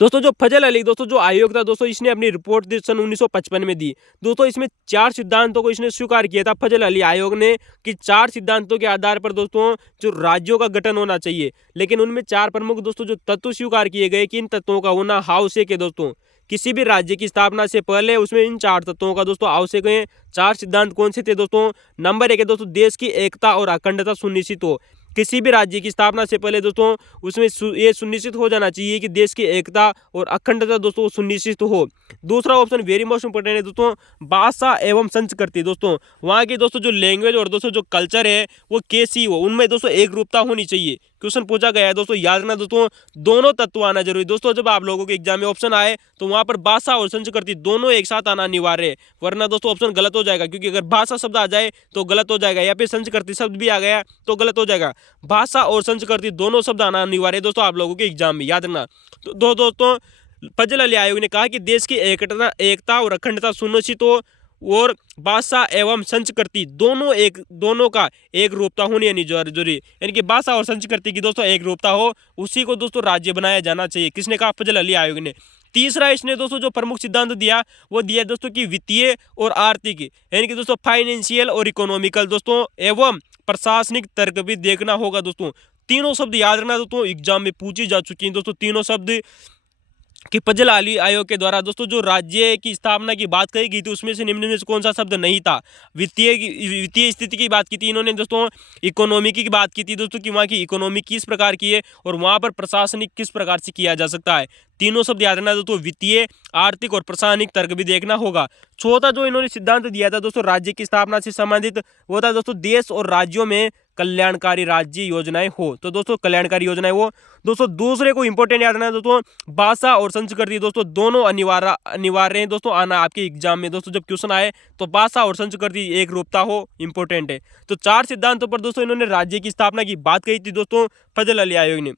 दोस्तों जो फजल अली दोस्तों जो आयोग था दोस्तों, इसने अपनी रिपोर्ट सन 1955 में दी दोस्तों। इसमें 4 सिद्धांतों को इसने स्वीकार किया था फजल अली आयोग ने, कि 4 सिद्धांतों के आधार पर दोस्तों जो राज्यों का गठन होना चाहिए। लेकिन उनमें 4 प्रमुख दोस्तों जो तत्व स्वीकार किए गए कि इन तत्वों का होना आवश्यक है दोस्तों। किसी भी राज्य की स्थापना से पहले उसमें इन 4 तत्वों का दोस्तों आवश्यक है। 4 सिद्धांत कौन से थे दोस्तों, नंबर 1 है दोस्तों देश की एकता और अखंडता सुनिश्चित हो। किसी भी राज्य की स्थापना से पहले दोस्तों उसमें ये सुनिश्चित हो जाना चाहिए कि देश की एकता और अखंडता दोस्तों सुनिश्चित हो। दूसरा ऑप्शन वेरी मोस्ट इंपोर्टेंट है दोस्तों, भाषा एवं संस्कृति दोस्तों, वहाँ की दोस्तों जो लैंग्वेज और दोस्तों जो कल्चर है वो कैसी हो, उनमें दोस्तों एक रूपता होनी चाहिए। क्वेश्चन पूछा गया है दोस्तों, याद रखना दोस्तों दोनों तत्व आना जरूरी दोस्तों। जब आप लोगों के एग्जाम में ऑप्शन आए तो वहाँ पर भाषा और संस्कृति दोनों एक साथ आना अनिवार्य है, वरना दोस्तों ऑप्शन गलत हो जाएगा। क्योंकि अगर भाषा शब्द आ जाए तो गलत हो जाएगा, या फिर संस्कृति शब्द भी आ गया तो गलत हो जाएगा। भाषा और संस्कृति दोनों शब्द आना अनिवार्य है दोस्तों आप लोगों के एग्जाम में, याद रखना। तो दोस्तों फजल अली आयोग ने कहा कि देश की एकता और अखंडता सुनिश्चित हो, और भाषा एवं संस्कृति दोनों का एक रूपता होनी है जरूरी। यानी कि भाषा और संस्कृति की दोस्तों एक रूपता हो, उसी को दोस्तों राज्य बनाया जाना चाहिए। किसने कहा, फजल अली आयोग ने। तीसरा इसने दोस्तों जो प्रमुख सिद्धांत दिया वो दिया दोस्तों कि वित्तीय और आर्थिक, यानी कि दोस्तों फाइनेंशियल और इकोनॉमिकल दोस्तों एवं प्रशासनिक तर्क भी देखना होगा दोस्तों। तीनों शब्द याद रखना दोस्तों, एग्जाम में पूछी जा चुकी हैं दोस्तों तीनों शब्द, कि फजल अली आयोग के द्वारा दोस्तों जो राज्य की स्थापना की बात कही गई थी उसमें से निम्न में से कौन सा शब्द नहीं था। वित्तीय स्थिति की बात की थी इन्होंने दोस्तों, इकोनॉमी की बात की थी दोस्तों कि वहाँ की इकोनॉमी किस प्रकार की है, और वहाँ पर प्रशासनिक किस प्रकार से किया जा सकता है। तीनों शब्द याद रखना दोस्तों, वित्तीय, आर्थिक और प्रशासनिक तर्क भी देखना होगा। चौथा जो इन्होंने सिद्धांत दिया था दोस्तों राज्य की स्थापना से संबंधित, वो था दोस्तों देश और राज्यों में कल्याणकारी राज्य योजनाएं हो। तो दोस्तों कल्याणकारी योजनाएं हो दोस्तों। दूसरे को इंपॉर्टेंट याद रखना दोस्तों, भाषा और संस्कृति दोस्तों दोनों अनिवार्य हैं दोस्तों आना आपके एग्जाम में दोस्तों। जब क्वेश्चन आए तो भाषा और संस्कृति एक रूपता हो, इंपॉर्टेंट है। तो 4 सिद्धांतों पर दोस्तों इन्होंने राज्य की स्थापना की बात कही थी दोस्तों फजल अली आयोग ने।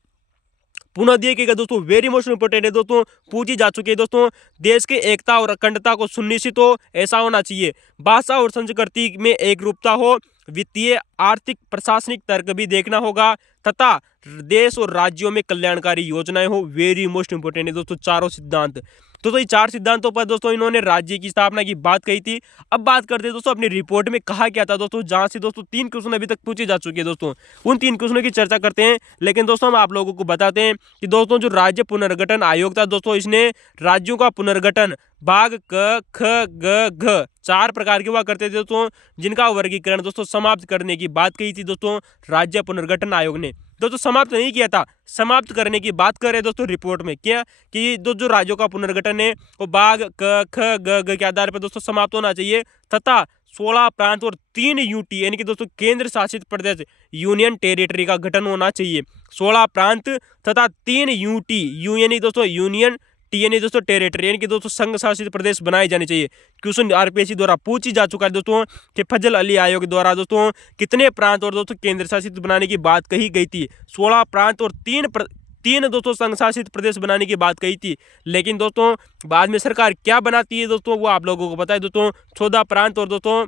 पुनः देखिएगा दोस्तों, वेरी मोस्ट इंपोर्टेंट है दोस्तों, पूछी जा चुकी है दोस्तों। देश की एकता और अखंडता को सुनिश्चित हो, ऐसा होना चाहिए। भाषा और संस्कृति में एक रूपता हो, वित्तीय, आर्थिक, प्रशासनिक तर्क भी देखना होगा, तथा देश और राज्यों में कल्याणकारी योजनाएं हो। वेरी मोस्ट इंपोर्टेंट है दोस्तों चारों सिद्धांत। तो ये 4 सिद्धांतों पर दोस्तों इन्होंने राज्य की स्थापना की बात कही थी। अब बात करते हैं दोस्तों अपनी रिपोर्ट में कहा क्या था दोस्तों, जहां से दोस्तों 3 क्वेश्चन अभी तक पूछे जा चुके हैं दोस्तों। उन 3 क्वेश्चनों की चर्चा करते हैं, लेकिन दोस्तों हम आप लोगों को बताते हैं कि दोस्तों जो राज्य पुनर्गठन आयोग था दोस्तों, इसने राज्यों का पुनर्गठन भाग क, ख, ग, घ 4 प्रकार के हुआ करते थे दोस्तों, जिनका वर्गीकरण दोस्तों समाप्त करने की बात कही थी दोस्तों राज्य पुनर्गठन आयोग ने। दोस्तों समाप्त नहीं किया था, समाप्त करने की बात कर रहे हैं दोस्तों रिपोर्ट में। क्या कि जो राज्यों का पुनर्गठन है वो भाग क, ख, ग, घ के आधार पर दोस्तों समाप्त होना चाहिए, तथा 16 प्रांत और 3 यूटी यानी कि दोस्तों केंद्र शासित प्रदेश यूनियन टेरिटरी का गठन होना चाहिए। 16 प्रांत तथा 3 यूटी, यू यानी दोस्तों यूनियन TN दोस्तों टेरिटरी यानी कि दोस्तों संघ शासित प्रदेश बनाए जाने चाहिए। क्वेश्चन RPSC द्वारा पूछी जा चुका है दोस्तों कि फजल अली आयोग द्वारा दोस्तों कितने प्रांत और दोस्तों केंद्र शासित बनाने की बात कही गई थी। 16 प्रांत और तीन दोस्तों संघ शासित प्रदेश बनाने की बात कही थी। लेकिन दोस्तों बाद में सरकार क्या बनाती है दोस्तों वो आप लोगों को पता है दोस्तों, 14 प्रांत और दोस्तों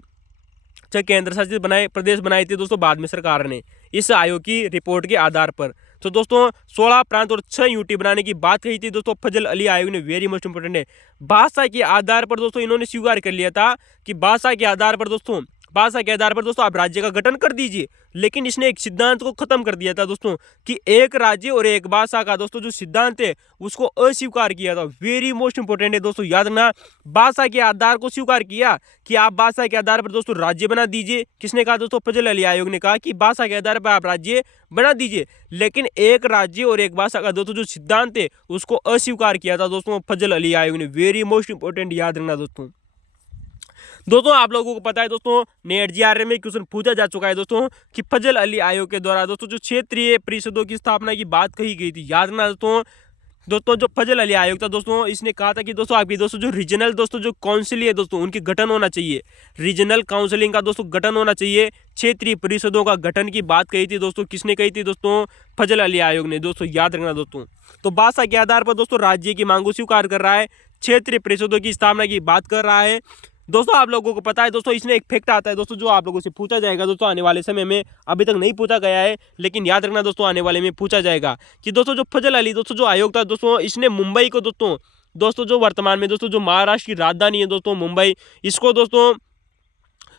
6 केंद्र शासित प्रदेश बनाए थे दोस्तों बाद में सरकार ने इस आयोग की रिपोर्ट के आधार पर। तो दोस्तों 16 प्रांत और 6 यूटी बनाने की बात कही थी दोस्तों फजल अली आयोग ने। वेरी मोस्ट इंपोर्टेंट है, भाषा के आधार पर दोस्तों इन्होंने स्वीकार कर लिया था कि भाषा के आधार पर दोस्तों आप राज्य का गठन कर दीजिए। लेकिन इसने एक सिद्धांत को खत्म कर दिया था दोस्तों कि एक राज्य और एक भाषा का दोस्तों जो सिद्धांत है उसको अस्वीकार किया था। वेरी मोस्ट इंपोर्टेंट है दोस्तों, याद रखना, भाषा के आधार को स्वीकार किया कि आप भाषा के आधार पर दोस्तों राज्य बना दीजिए। किसने कहा दोस्तों? फजल अली आयोग ने कहा कि भाषा के आधार पर आप राज्य बना दीजिए। लेकिन एक राज्य और एक भाषा का दोस्तों जो सिद्धांत है उसको अस्वीकार किया था दोस्तों फजल अली आयोग ने। वेरी मोस्ट इंपोर्टेंट, याद रखना दोस्तों आप लोगों को पता है दोस्तों नेट GRE में क्वेश्चन पूछा जा चुका है दोस्तों कि फजल अली आयोग के द्वारा दोस्तों जो क्षेत्रीय परिषदों की स्थापना की बात कही गई थी। याद रखना दोस्तों जो फजल अली आयोग था दोस्तों इसने कहा था कि दोस्तों आपकी दोस्तों जो रीजनल दोस्तों जो काउंसिल है दोस्तों उनकी गठन होना चाहिए। रीजनल काउंसिलिंग का दोस्तों गठन होना चाहिए। क्षेत्रीय परिषदों का गठन की बात कही थी दोस्तों, किसने कही थी दोस्तों? फजल अली आयोग ने। दोस्तों याद रखना दोस्तों, तो भाषा के आधार पर दोस्तों राज्य की मांग को स्वीकार कर रहा है, क्षेत्रीय परिषदों की स्थापना की बात कर रहा है। दोस्तों आप लोगों को पता है दोस्तों इसमें एक फैक्ट आता है दोस्तों जो आप लोगों से पूछा जाएगा दोस्तों आने वाले समय में, अभी तक नहीं पूछा गया है लेकिन याद रखना दोस्तों आने वाले में पूछा जाएगा कि दोस्तों जो फजल अली दोस्तों जो आयोग था दोस्तों इसने मुंबई को दोस्तों जो वर्तमान में दोस्तों जो महाराष्ट्र की राजधानी है दोस्तों मुंबई, इसको दोस्तों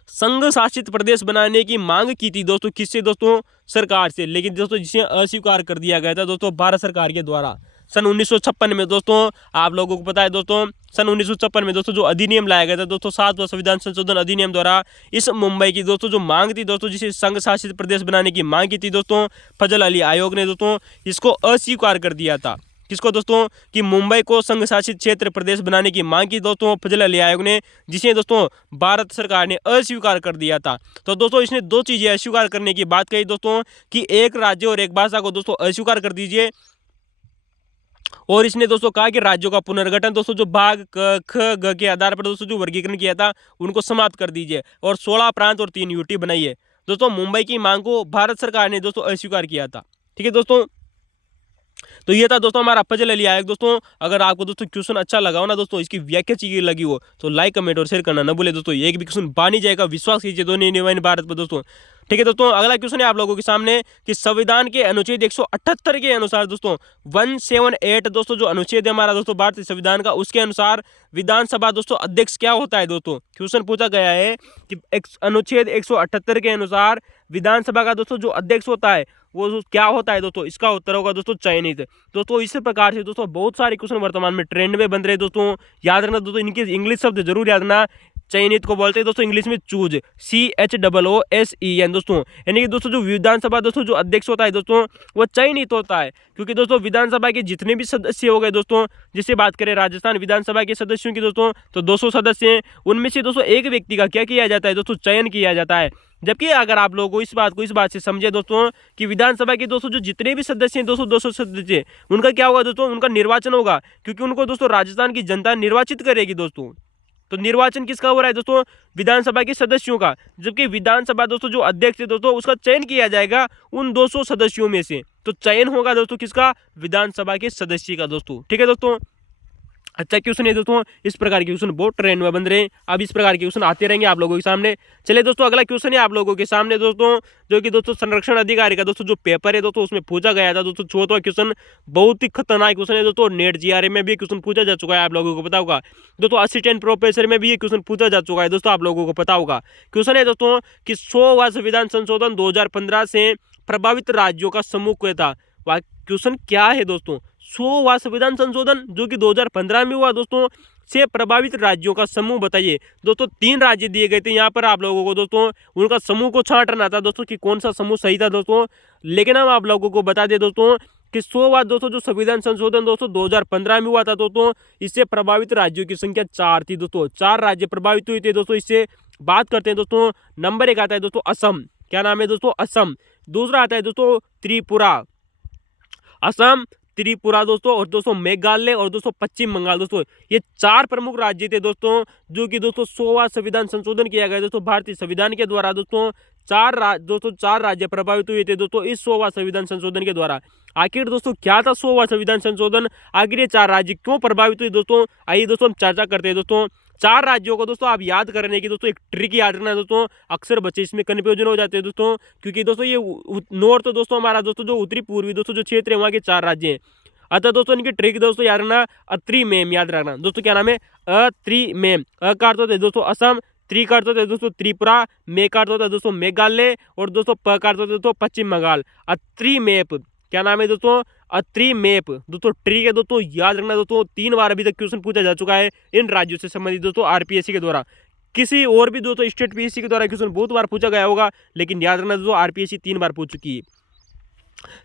संघ शासित प्रदेश बनाने की मांग की थी दोस्तों। किससे दोस्तों? सरकार से। लेकिन दोस्तों जिसे अस्वीकार कर दिया गया था दोस्तों भारत सरकार के द्वारा सन 1956 में। दोस्तों आप लोगों को पता है दोस्तों सन 1956 में दोस्तों जो अधिनियम लाया गया था दोस्तों 7वां संविधान संशोधन अधिनियम द्वारा इस मुंबई की दोस्तों जो मांग थी दोस्तों जिसे संघ शासित प्रदेश बनाने की मांग की थी दोस्तों फजल अली आयोग ने दोस्तों इसको अस्वीकार कर दिया था। किसको दोस्तों? कि मुंबई को संघ शासित क्षेत्र प्रदेश बनाने की मांग की दोस्तों फजल अली आयोग ने, जिसे दोस्तों भारत सरकार ने अस्वीकार कर दिया था। तो दोस्तों इसने दो चीजें अस्वीकार करने की बात कही दोस्तों कि एक राज्य और एक भाषा को दोस्तों अस्वीकार कर दीजिए, और इसने दोस्तों कहा कि राज्यों का पुनर्गठन दोस्तों जो भाग क ख ग के आधार पर दोस्तों जो वर्गीकरण किया था उनको समाप्त कर दीजिए और 16 प्रांत और 3 यूटी बनाइए। दोस्तों मुंबई की मांग को भारत सरकार ने दोस्तों अस्वीकार किया था। ठीक है दोस्तों, तो ये था दोस्तों हमारा फजल अली आयोग। दोस्तों अगर आपको दोस्तों क्वेश्चन अच्छा लगा हो ना दोस्तों, इसकी व्याख्या चाहिए लगी हो तो लाइक कमेंट और शेयर करना न भूले दोस्तों। एक भी क्वेश्चन बन ही जाएगा, विश्वास कीजिए दोनों भारत पर दोस्तों। ठीक है दोस्तों, अगला क्वेश्चन है आप लोगों के सामने कि संविधान के अनुच्छेद 178 के अनुसार दोस्तों 178 दोस्तों जो अनुच्छेद है हमारा दोस्तों भारतीय संविधान का, उसके अनुसार विधानसभा दोस्तों अध्यक्ष क्या होता है दोस्तों? क्वेश्चन पूछा गया है कि अनुच्छेद 178 के अनुसार विधानसभा का दोस्तों जो अध्यक्ष होता है वो क्या होता है दोस्तों? इसका उत्तर होगा दोस्तों चयनित। दोस्तों इस प्रकार से दोस्तों बहुत सारे क्वेश्चन वर्तमान में ट्रेंड में बन रहे हैं दोस्तों। याद रखना दोस्तों, इनके इंग्लिश शब्द जरूर याद रखना। चयनित को बोलते हैं दोस्तों इंग्लिश में चूज, CHOOSEN दोस्तों। यानी कि दोस्तों जो विधानसभा दोस्तों जो अध्यक्ष होता है दोस्तों वो चयनित होता है, क्योंकि दोस्तों विधानसभा के जितने भी सदस्य हो गए दोस्तों, जिससे बात करें राजस्थान विधानसभा के सदस्यों की दोस्तों तो 200 सदस्य हैं, उनमें से दोस्तों एक व्यक्ति का क्या किया जाता है दोस्तों? चयन किया जाता है। जबकि अगर आप लोगों को इस बात से समझे दोस्तों कि विधानसभा के दोस्तों जो जितने भी सदस्य हैं दोस्तों 200 सदस्य, उनका क्या होगा दोस्तों? उनका निर्वाचन होगा, क्योंकि उनको दोस्तों राजस्थान की जनता निर्वाचित करेगी दोस्तों। तो निर्वाचन किसका हो रहा है दोस्तों? विधानसभा के सदस्यों का। जबकि विधानसभा दोस्तों जो अध्यक्ष है दोस्तों उसका चयन किया जाएगा उन 200 सदस्यों में से। तो चयन होगा दोस्तों किसका? विधानसभा के सदस्य का दोस्तों। ठीक है दोस्तों, अच्छा क्वेश्चन है दोस्तों। इस प्रकार के क्वेश्चन बहुत ट्रेंड में बन रहे हैं, अब इस प्रकार के क्वेश्चन आते रहेंगे आप लोगों के सामने। चलिए दोस्तों अगला क्वेश्चन है आप लोगों के सामने दोस्तों, जो कि दोस्तों संरक्षण अधिकारी का दोस्तों जो पेपर है दोस्तों उसमें पूछा गया था दोस्तों। 4वां क्वेश्चन बहुत ही खतरनाक क्वेश्चन है दोस्तों। नेट GRE में भी क्वेश्चन पूछा जा चुका है, आप लोगों को पता होगा दोस्तों। असिस्टेंट प्रोफेसर में भी ये क्वेश्चन पूछा जा चुका है दोस्तों, आप लोगों को पता होगा। क्वेश्चन है दोस्तों कि 100वां संविधान संशोधन 2015 से प्रभावित राज्यों का समूह क्या था? क्वेश्चन क्या है दोस्तों? 100वां संविधान संशोधन जो कि 2015 में हुआ दोस्तों से प्रभावित राज्यों का समूह बताइए। दोस्तों 3 राज्य दिए गए थे यहाँ पर आप लोगों को दोस्तों, उनका समूह को छांटना था दोस्तों कि कौन सा समूह सही था दोस्तों। लेकिन हम आप लोगों को बता दें दोस्तों कि 100वां दोस्तों जो संविधान संशोधन दोस्तों 2015 में हुआ था दोस्तों, इससे प्रभावित राज्यों की संख्या 4 थी दोस्तों। 4 राज्य प्रभावित हुए थे दोस्तों। इससे बात करते हैं दोस्तों, नंबर 1 आता है दोस्तों असम। क्या नाम है दोस्तों? असम। दूसरा आता है दोस्तों त्रिपुरा, असम, त्रिपुरा दोस्तों, और दोस्तों मेघालय, और दोस्तों पश्चिम बंगाल। दोस्तों ये 4 प्रमुख राज्य थे दोस्तों, जो कि दोस्तों 100वां संविधान संशोधन किया गया दोस्तों भारतीय संविधान के द्वारा। दोस्तों 4 राज्य प्रभावित हुए थे दोस्तों इस 100वां संविधान संशोधन के द्वारा। आखिर दोस्तों क्या था 100वां संविधान संशोधन, आखिर ये 4 राज्य क्यों प्रभावित हुए दोस्तों, आइए दोस्तों हम चर्चा करते हैं। दोस्तों 4 राज्यों को दोस्तों आप याद करने की दोस्तों एक ट्रिक याद रखना है दोस्तों, अक्सर बच्चे इसमें कंफ्यूजन हो जाते हैं दोस्तों, क्योंकि दोस्तों ये नॉर्थ दोस्तों हमारा दोस्तों जो उत्तरी पूर्वी दोस्तों जो क्षेत्र है वहाँ के 4 राज्य हैं। अतः दोस्तों इनकी ट्रिक दोस्तों याद रखना, अत्रिमेम याद रखना दोस्तों। क्या नाम है? अत्रिमेम। अ का अर्थ होता है दोस्तों असम, त्रि का अर्थ होता है दोस्तों त्रिपुरा, मे का अर्थ होता है दोस्तों मेघालय, और दोस्तों प का अर्थ होता है दोस्तों पश्चिम बंगाल। अत्रिमेप, क्या नाम है दोस्तों? अत्रिमेप। दोस्तों ट्रिक है दोस्तों, याद रखना दोस्तों, 3 बार अभी तक क्वेश्चन पूछा जा चुका है इन राज्यों से संबंधित दोस्तों आरपीएससी के द्वारा। किसी और भी दोस्तों स्टेट पीएससी के द्वारा क्वेश्चन बहुत बार पूछा गया होगा, लेकिन याद रखना दोस्तों आरपीएससी 3 बार पूछ चुकी है।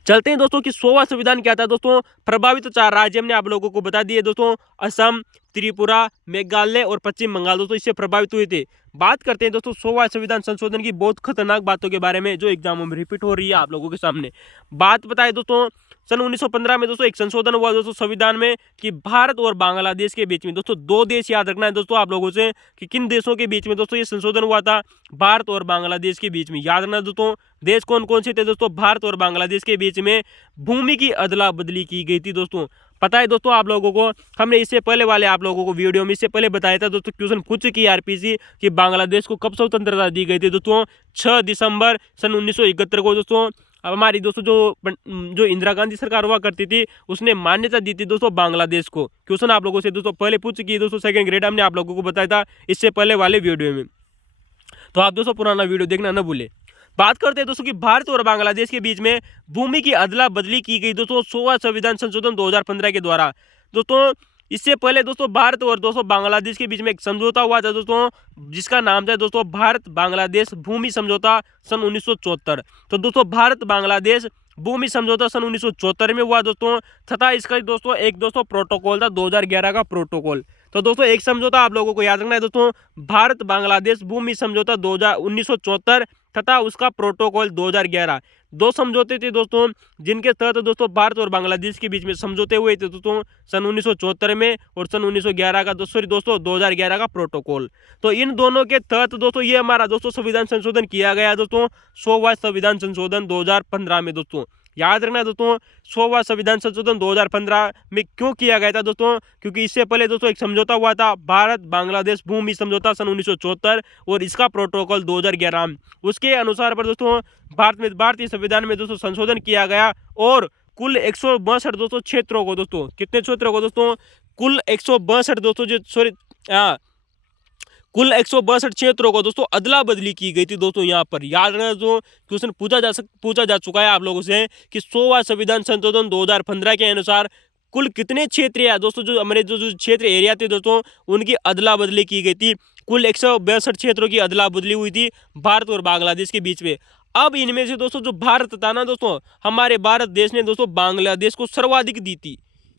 चलते हैं दोस्तों कि 100वां संविधान क्या था दोस्तों। प्रभावित 4 राज्य हमने आप लोगों को बता दिए दोस्तों, असम, त्रिपुरा, मेघालय और पश्चिम बंगाल दोस्तों इससे प्रभावित हुए थे। बात करते हैं दोस्तों 100वां संविधान संशोधन की बहुत खतरनाक बातों के बारे में, जो एग्जामों में रिपीट हो रही है आप लोगों के सामने। बात बताए दोस्तों, सन 1915 में दोस्तों एक संशोधन हुआ दोस्तों संविधान में, कि भारत और बांग्लादेश के बीच में दोस्तों 2 देश याद रखना है दोस्तों आप लोगों से, कि किन देशों के बीच में दोस्तों ये संशोधन हुआ था, भारत और बांग्लादेश के बीच में। याद रखना दोस्तों देश कौन कौन से थे दोस्तों, भारत और बांग्लादेश के बीच में भूमि की अदला बदली की गई थी दोस्तों। पता है दोस्तों आप लोगों को, हमने इससे पहले वाले आप लोगों को वीडियो में इससे पहले बताया था दोस्तों, क्वेश्चन पूछ चुकी है आरपीसी कि बांग्लादेश को कब स्वतंत्रता दी गई थी दोस्तों, 6 दिसंबर सन 1971 को दोस्तों। अब हमारी दोस्तों जो इंदिरा गांधी सरकार हुआ करती थी, उसने मान्यता दी थी दोस्तों बांग्लादेश को। क्वेश्चन आप लोगों से दोस्तों पहले पूछ चुकी है दोस्तों, सेकंड ग्रेड हमने आप लोगों को बताया था इससे पहले वाले वीडियो में, तो आप दोस्तों पुराना वीडियो देखना न भूले। बात करते हैं दोस्तों कि भारत और बांग्लादेश के बीच में भूमि की अदला बदली की गई दोस्तों 100वां संविधान संशोधन 2015 के द्वारा। दोस्तों इससे पहले दोस्तों भारत और दोस्तों बांग्लादेश के बीच में एक समझौता हुआ था दोस्तों, जिसका नाम था दोस्तों भारत बांग्लादेश भूमि समझौता सन 1974। तो दोस्तों भारत बांग्लादेश भूमि समझौता सन 1974 में हुआ दोस्तों, तथा इसका दोस्तों एक दोस्तों प्रोटोकॉल था 2011 का प्रोटोकॉल। तो दोस्तों एक समझौता आप लोगों को याद रखना है दोस्तों, भारत बांग्लादेश भूमि समझौता 1974 तथा उसका प्रोटोकॉल 2011। 2 समझौते थे दोस्तों, जिनके तहत दोस्तों भारत और बांग्लादेश के बीच में समझौते हुए थे दोस्तों सन 1974 में, और सन 1911 का दोस्तों 2011 का प्रोटोकॉल। तो इन दोनों के तहत दोस्तों ये हमारा दोस्तों संविधान संशोधन किया गया दोस्तों 100वां संविधान संशोधन 2015 में दोस्तों। याद रखना दोस्तों 100वां संविधान संशोधन 2015 में क्यों किया गया था दोस्तों, क्योंकि इससे पहले दोस्तों एक समझौता हुआ था भारत बांग्लादेश भूमि समझौता सन 1974, और इसका प्रोटोकॉल 2011। उसके अनुसार पर दोस्तों भारत में भारतीय संविधान में दोस्तों संशोधन किया गया, और कुल 162 दोस्तों क्षेत्रों को दोस्तों, कितने क्षेत्रों को दोस्तों, कुल 162 दोस्तों कुल 162 क्षेत्रों को दोस्तों अदला बदली की गई थी दोस्तों। यहाँ पर याद रखना जो क्वेश्चन पूछा जा चुका है आप लोगों से, कि 100वां संविधान संशोधन 2015 के अनुसार कुल कितने क्षेत्र है दोस्तों, जो हमारे जो क्षेत्र एरिया थे दोस्तों उनकी अदला बदली की गई थी। कुल 162 क्षेत्रों की अदला बदली हुई थी भारत और बांग्लादेश के बीच में। अब इनमें से दोस्तों जो भारत था ना दोस्तों, हमारे भारत देश ने दोस्तों बांग्लादेश को सर्वाधिक दी थी।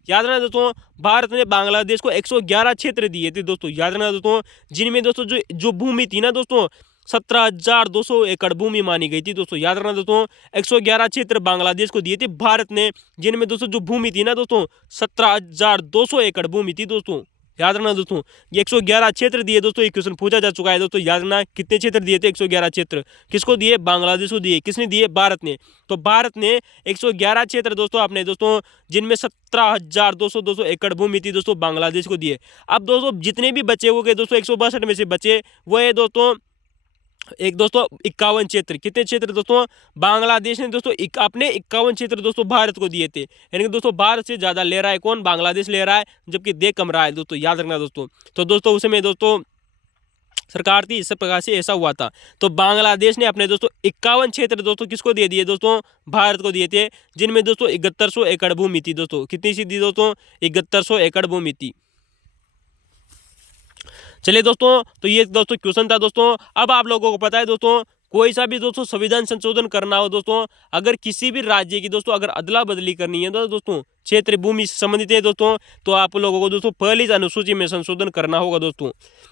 याद रखना दोस्तों भारत ने बांग्लादेश को 111 क्षेत्र दिए थे दोस्तों। याद रखना दोस्तों, जिनमें दोस्तों जो भूमि थी ना दोस्तों 17,200 एकड़ भूमि मानी गई थी दोस्तों। याद रखना दोस्तों 111 क्षेत्र बांग्लादेश को दिए थे भारत ने, जिनमें दोस्तों जो भूमि थी ना दोस्तों 17,200 एकड़ भूमि थी दोस्तों। याद रखना दोस्तों ये 111 क्षेत्र दिए दोस्तों, ये क्वेश्चन पूछा जा चुका है दोस्तों। याद रखना कितने क्षेत्र दिए थे, 111 क्षेत्र किसको दिए, बांग्लादेश को दिए। किसने दिए, भारत ने। तो भारत ने 111 क्षेत्र दोस्तों अपने दोस्तों, जिनमें 17,200 एकड़ भूमि थी दोस्तों बांग्लादेश को दिए। अब दोस्तों जितने भी बचे हुए दोस्तों 162 में से बचे वो है दोस्तों एक दोस्तों 51 क्षेत्र। कितने क्षेत्र दोस्तों, बांग्लादेश ने दोस्तों अपने 51 क्षेत्र दोस्तों भारत को दिए थे। यानी कि दोस्तों भारत से ज्यादा ले रहा है कौन, बांग्लादेश ले रहा है, जबकि दे कम रहा है दोस्तों। याद रखना दोस्तों। तो दोस्तों उसमें दोस्तों सरकार थी, इस प्रकार से ऐसा हुआ था। तो बांग्लादेश ने अपने दोस्तों 51 क्षेत्र दोस्तों किसको दे दिए दोस्तों, भारत को दिए थे, जिनमें दोस्तों 7100 एकड़ भूमि थी दोस्तों। कितनी सी थी दोस्तों, 7100 एकड़ भूमि थी। चलिए दोस्तों, तो ये दोस्तों क्वेश्चन था दोस्तों। अब आप लोगों को पता है दोस्तों, कोई सा भी दोस्तों संविधान संशोधन करना हो दोस्तों, अगर किसी भी राज्य की दोस्तों अगर अदला बदली करनी है तो दोस्तों क्षेत्र भूमि से संबंधित है दोस्तों, तो आप लोगों को दोस्तों पहली अनुसूची में संशोधन करना होगा दोस्तों।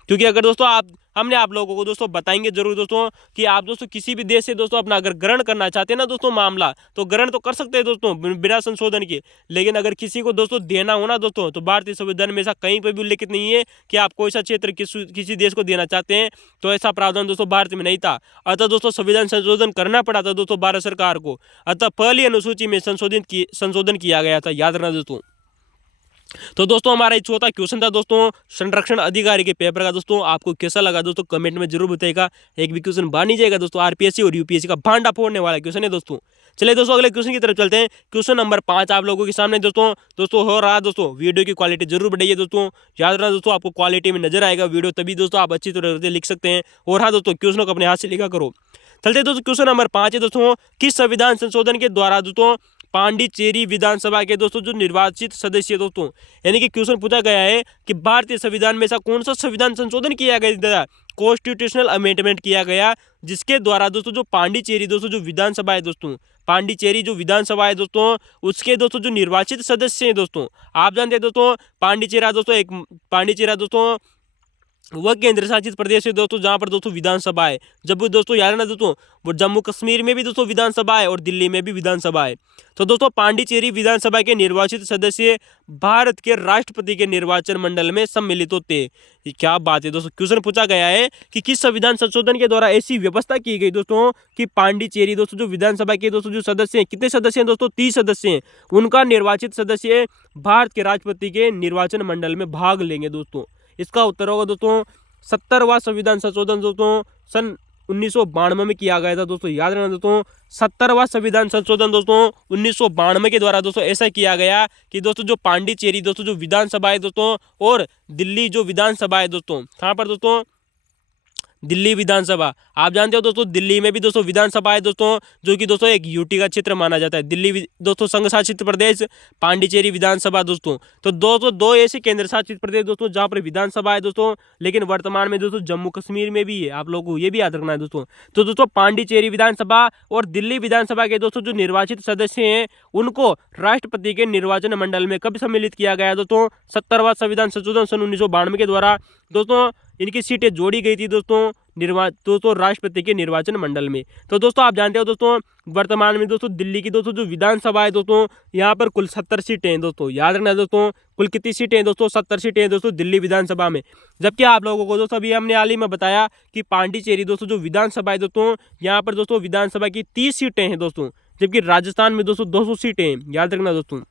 क्योंकि अगर दोस्तों आप हमने आप लोगों को दोस्तों बताएंगे जरूर दोस्तों कि आप दोस्तों किसी भी देश से दोस्तों अपना अगर ग्रहण करना चाहते हैं ना दोस्तों मामला, तो ग्रहण तो कर सकते हैं दोस्तों बिना संशोधन के। लेकिन अगर किसी को दोस्तों देना हो ना दोस्तों, तो भारतीय संविधान में ऐसा कहीं पर भी उल्लेखित नहीं है कि आप कोई सा क्षेत्र किसी देश को देना चाहते हैं, तो ऐसा प्रावधान दोस्तों भारत में नहीं था। अतः दोस्तों संविधान संशोधन करना पड़ा था दोस्तों भारत सरकार को। अतः पहली अनुसूची में संशोधन किया गया था, याद रखना दोस्तों। तो दोस्तों हमारा ये चौथा क्वेश्चन था दोस्तों संरक्षण अधिकारी के पेपर का। दोस्तों आपको कैसा लगा दोस्तों कमेंट में जरूर बताइएगा। एक भी क्वेश्चन बन ही जाएगा दोस्तों, आरपीएससी और यूपीएससी का भांडा फोड़ने वाला क्वेश्चन है दोस्तों। चलिए दोस्तों अगले क्वेश्चन की तरफ चलते हैं। क्वेश्चन नंबर 5 आप लोगों के सामने दोस्तों हो रहा दोस्तों। वीडियो की क्वालिटी जरूर बढ़ाइए दोस्तों, याद रखना दोस्तों आपको क्वालिटी में नजर आएगा वीडियो, तभी दोस्तों आप अच्छी तरह से लिख सकते हैं। और हाँ दोस्तों क्वेश्चन को अपने हाथ से लिखा करो। चलते दोस्तों क्वेश्चन नंबर 5 है दोस्तों, किस संविधान संशोधन के द्वारा दोस्तों पांडिचेरी विधानसभा के दोस्तों जो निर्वाचित सदस्य दोस्तों, यानी कि क्वेश्चन पूछा गया है कि भारतीय संविधान में ऐसा कौन सा संविधान संशोधन किया गया, कॉन्स्टिट्यूशनल अमेंडमेंट किया गया, जिसके द्वारा दोस्तों जो पांडिचेरी दोस्तों जो विधानसभा है दोस्तों, पांडिचेरी जो विधानसभा है दोस्तों, उसके दोस्तों जो निर्वाचित सदस्य हैं दोस्तों, आप जानते हैं दोस्तों पांडिचेरा दोस्तों वह केंद्र शासित प्रदेश है दोस्तों जहां पर दोस्तों विधानसभा है। जब भी दोस्तों याद रखना दोस्तों, वो जम्मू कश्मीर में भी दोस्तों विधानसभा है और दिल्ली में भी विधानसभा है। तो दोस्तों पांडिचेरी विधानसभा के निर्वाचित सदस्य भारत के राष्ट्रपति के निर्वाचन मंडल में सम्मिलित होते हैं। ये क्या बात है दोस्तों, क्वेश्चन पूछा गया है कि किस संविधान संशोधन के द्वारा ऐसी व्यवस्था की गई दोस्तों कि पांडिचेरी दोस्तों जो विधानसभा के दोस्तों जो सदस्य हैं, कितने सदस्य हैं दोस्तों, 30 सदस्य हैं, उनका निर्वाचित सदस्य भारत के राष्ट्रपति के निर्वाचन मंडल में भाग लेंगे दोस्तों। इसका उत्तर होगा दोस्तों 70वां संविधान संशोधन दोस्तों सन 1992 में किया गया था दोस्तों, याद रखना दोस्तों 70वां संविधान संशोधन दोस्तों 1992 के द्वारा दोस्तों ऐसा किया गया कि दोस्तों जो पांडिचेरी दोस्तों जो विधानसभा है दोस्तों और दिल्ली जो विधानसभा है दोस्तों, कहाँ पर दोस्तों, दिल्ली विधानसभा। आप जानते हो दोस्तों दिल्ली में भी दोस्तों विधानसभा है दोस्तों, जो कि दोस्तों एक यूटी का क्षेत्र माना जाता है। दिल्ली दोस्तों संघ शासित प्रदेश, पांडिचेरी विधानसभा दोस्तों। तो दोस्तों दो ऐसे केंद्र शासित प्रदेश दोस्तों जहां पर विधानसभा है दोस्तों, लेकिन वर्तमान में दोस्तों जम्मू कश्मीर में भी है, आप लोगों को ये भी याद रखना है दोस्तों। तो दोस्तों पांडिचेरी विधानसभा और दिल्ली विधानसभा के दोस्तों जो निर्वाचित सदस्य हैं, उनको राष्ट्रपति के निर्वाचन मंडल में कब सम्मिलित किया गया दोस्तों, 70वां संविधान संशोधन सन 1992 के द्वारा दोस्तों इनकी सीटें जोड़ी गई थी दोस्तों राष्ट्रपति के निर्वाचन मंडल में। तो दोस्तों आप जानते हो दोस्तों वर्तमान में दोस्तों दिल्ली की दोस्तों जो विधानसभा है दोस्तों, यहाँ पर कुल 70 सीटें हैं दोस्तों, याद रखना दोस्तों कुल कितनी सीटें हैं दोस्तों, 70 सीटें हैं दोस्तों दिल्ली विधानसभा में। जबकि आप लोगों को दोस्तों अभी हमने हाल ही में बताया कि पांडिचेरी दोस्तों जो विधानसभा है दोस्तों, यहाँ पर दोस्तों विधानसभा की 30 सीटें हैं दोस्तों, जबकि राजस्थान में दोस्तों 200 सीटें हैं, याद रखना दोस्तों।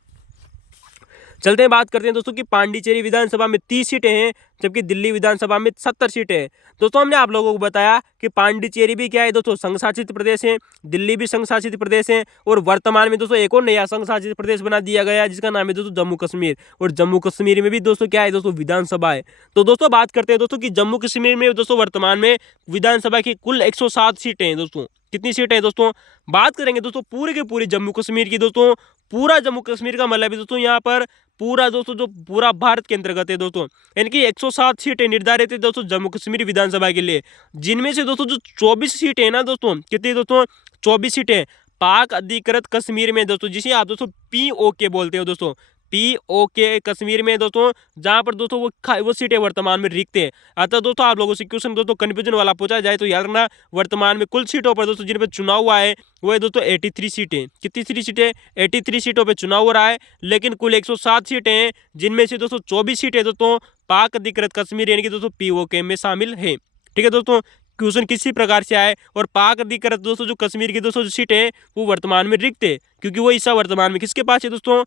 चलते हैं बात करते हैं दोस्तों कि पांडिचेरी विधानसभा में 30 सीटें हैं, जबकि दिल्ली विधानसभा में 70 सीटें हैं। दोस्तों हमने आप लोगों को बताया कि पांडिचेरी भी क्या है दोस्तों संघ शासित प्रदेश है, दिल्ली भी संघ शासित प्रदेश है, और वर्तमान में दोस्तों एक और नया संघ शासित प्रदेश बना दिया गया है जिसका नाम है दोस्तों जम्मू कश्मीर। और जम्मू कश्मीर में भी दोस्तों क्या है दोस्तों विधानसभा है। तो दोस्तों बात करते हैं दोस्तों कि जम्मू कश्मीर में दोस्तों वर्तमान में विधानसभा की कुल 107 सीटें हैं दोस्तों। कितनी सीटें हैं दोस्तों, बात करेंगे दोस्तों पूरे के पूरे जम्मू कश्मीर की दोस्तों, पूरा जम्मू कश्मीर का मतलब है दोस्तों यहाँ पर पूरा दोस्तों जो पूरा भारत के अंतर्गत है दोस्तों, इनकी 107 सीटें निर्धारित है दोस्तों जम्मू कश्मीर विधानसभा के लिए, जिनमें से दोस्तों जो 24 सीटें हैं ना दोस्तों, कितनी दोस्तों 24 सीटें पाक अधिकृत कश्मीर में दोस्तों, जिसे आप दोस्तों POK बोलते हो दोस्तों, POK कश्मीर में दोस्तों, जहां पर दोस्तों वो सीटें वर्तमान में रिक्त है। अतः दोस्तों आप लोगों से क्वेश्चन दोस्तों कन्फ्यूजन वाला पूछा जाए तो याद रखना वर्तमान में कुल सीटों पर दोस्तों जिन पर चुनाव हुआ है वो है दोस्तों 83 सीटें। कितनी सीटें, 83 सीटों पर चुनाव हो रहा है, लेकिन कुल 107 सीटें हैं, जिनमें से दोस्तों 24 सीटें दोस्तों पाक अधिकृत कश्मीर यानी कि दोस्तों POK में शामिल है। ठीक है दोस्तों, क्वेश्चन किसी प्रकार से आए और पाक अधिकृत दोस्तों जो कश्मीर की दोस्तों जो सीटें हैं वो वर्तमान में रिक्त है, क्योंकि वो हिस्सा वर्तमान में किसके पास है दोस्तों,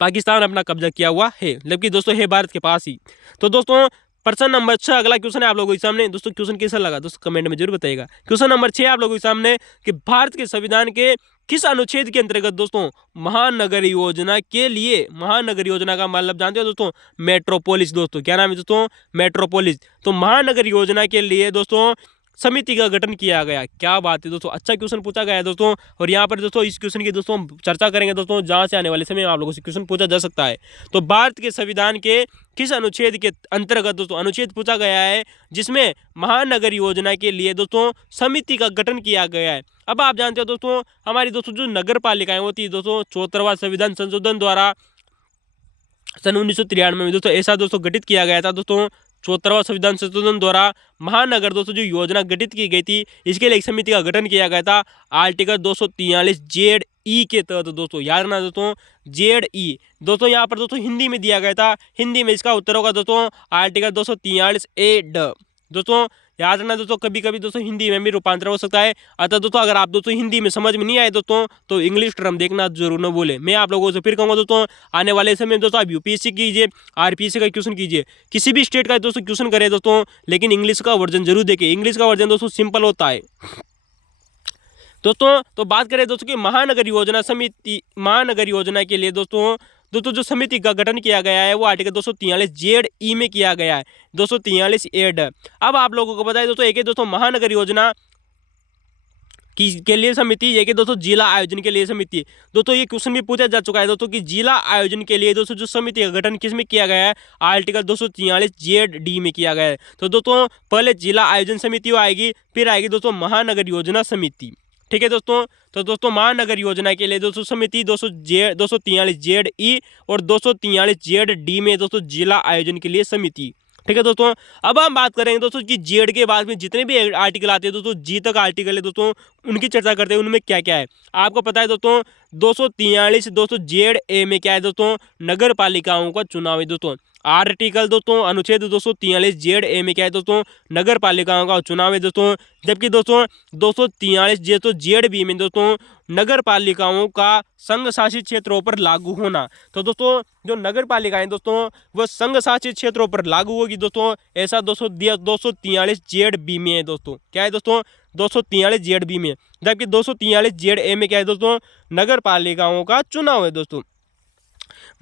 पाकिस्तान अपना कब्जा किया हुआ है, जबकि दोस्तों है भारत के पास ही। तो दोस्तों प्रश्न नंबर 6 अगला क्वेश्चन है आप लोगों के सामने। दोस्तों क्वेश्चन कैसा लगा दोस्तों कमेंट में जरूर बताइएगा। क्वेश्चन नंबर 6 आप लोगों के सामने कि भारत के संविधान के किस अनुच्छेद के अंतर्गत दोस्तों महानगर योजना के लिए, महानगर योजना का मतलब जानते हो दोस्तों मेट्रोपोलिस, दोस्तों क्या नाम है दोस्तों मेट्रोपोलिस। तो महानगर योजना के लिए दोस्तों समिति का गठन किया गया। क्या बात है दोस्तों, अच्छा क्वेश्चन पूछा गया है दोस्तों, और यहाँ पर दोस्तों इस क्वेश्चन की दोस्तों हम चर्चा करेंगे दोस्तों, जहाँ से आने वाले समय में आप लोगों से क्वेश्चन पूछा जा सकता है। तो भारत के संविधान के किस अनुच्छेद के अंतर्गत दोस्तों अनुच्छेद पूछा गया है जिसमें महानगर योजना के लिए दोस्तों समिति का गठन किया गया है। अब आप जानते हो दोस्तों हमारी दोस्तों जो नगर पालिकाएं होती है दोस्तों 74वां संविधान संशोधन द्वारा सन 1993 में दोस्तों ऐसा दोस्तों गठित किया गया था दोस्तों 74वां संविधान संशोधन द्वारा महानगर दोस्तों जो योजना गठित की गई थी, इसके लिए एक समिति का गठन किया गया था आर्टिकल 243 जेड ई के तहत दोस्तों, याद रखना दोस्तों जेड ई। दोस्तों यहाँ पर दोस्तों हिंदी में दिया गया था, हिंदी में इसका उत्तर होगा दोस्तों आर्टिकल 243 ए ड। दोस्तों याद रखना दोस्तों, कभी कभी दोस्तों हिंदी में भी रूपांतर हो सकता है, अतः दोस्तों अगर आप दोस्तों हिंदी में समझ में नहीं आए दोस्तों तो इंग्लिश टर्म देखना जरूर न भूलें। मैं आप लोगों से फिर कहूँगा दोस्तों, आने वाले समय में दोस्तों आप यूपीएससी कीजिए, आरपीएससी का क्वेश्चन कीजिए, किसी भी स्टेट का दोस्तों क्वेश्चन करें दोस्तों, लेकिन इंग्लिश का वर्जन जरूर देखिए। इंग्लिश का वर्जन दोस्तों सिंपल होता है दोस्तों। तो बात करें दोस्तों कि महानगर योजना समिति, महानगर योजना के लिए दोस्तों जो समिति का गठन किया गया है वो आर्टिकल 243 जेड ई में किया गया है, 243 एड। अब आप लोगों को बताया दोस्तों, एक है दोस्तों महानगर योजना के लिए समिति, एक है दोस्तों जिला आयोजन के लिए समिति। दोस्तों ये क्वेश्चन भी पूछा जा चुका है दोस्तों कि जिला आयोजन के लिए दोस्तों जो समिति का गठन किस में किया गया है, आर्टिकल 243 जेड डी में किया गया है। तो दोस्तों पहले जिला आयोजन समिति आएगी, फिर आएगी दोस्तों महानगर योजना समिति, ठीक है दोस्तों। तो दोस्तों महानगर योजना के लिए दोस्तों समिति 243 जेड ई और 243 जेड डी में दोस्तों जिला आयोजन के लिए समिति, ठीक है दोस्तों। अब हम बात करेंगे दोस्तों कि जेड के बाद में जितने भी आर्टिकल आते हैं दोस्तों, जी तक आर्टिकल है दोस्तों, उनकी चर्चा करते हैं उनमें क्या क्या है। आपको पता है दोस्तों 243 दोस्तों जेड ए में क्या है दोस्तों, नगर पालिकाओं का चुनाव है दोस्तों। आर्टिकल दोस्तों अनुच्छेद 243 जेड ए में क्या है दोस्तों, नगर पालिकाओं का चुनाव है दोस्तों। जबकि दोस्तों 243 जेड बी में दोस्तों नगर पालिकाओं का संघ शासित क्षेत्रों पर लागू होना। तो दोस्तों जो नगर पालिकाएं दोस्तों वह संघ शासित क्षेत्रों पर लागू होगी दोस्तों, ऐसा 243 जेड बी में है दोस्तों। क्या है दोस्तों, 243 जेड बी में। जबकि 243 जेड ए में क्या है दोस्तों, नगर पालिकाओं का चुनाव है दोस्तों।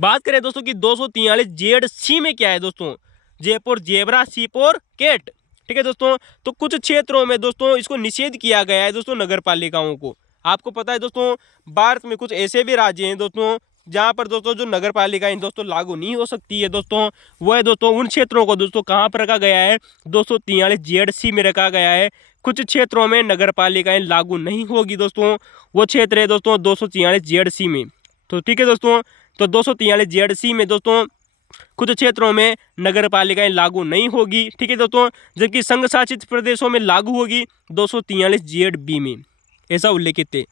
बात करें दोस्तों कि 243 जेड सी में क्या है दोस्तों, जयपुर जेबरा सीप और कैट, ठीक है दोस्तों। तो कुछ क्षेत्रों में दोस्तों इसको निषेध किया गया है दोस्तों नगर पालिकाओं को। आपको पता है दोस्तों भारत में कुछ ऐसे भी राज्य हैं दोस्तों जहां पर दोस्तों जो नगर पालिकाएं दोस्तों लागू नहीं हो सकती है दोस्तों, वो है दोस्तों उन क्षेत्रों को दोस्तों कहां पर रखा गया है, 243 जेड सी में रखा गया है। कुछ क्षेत्रों में नगर पालिकाएं लागू नहीं होगी दोस्तों, वो क्षेत्र है दोस्तों 243 जेड सी में। तो ठीक है दोस्तों, तो 243 जेड सी में दोस्तों कुछ क्षेत्रों में नगर पालिकाएं लागू नहीं होगी, ठीक है दोस्तों। जबकि संघ शासित प्रदेशों में लागू होगी 243 जेड बी में, ऐसा उल्लेखित है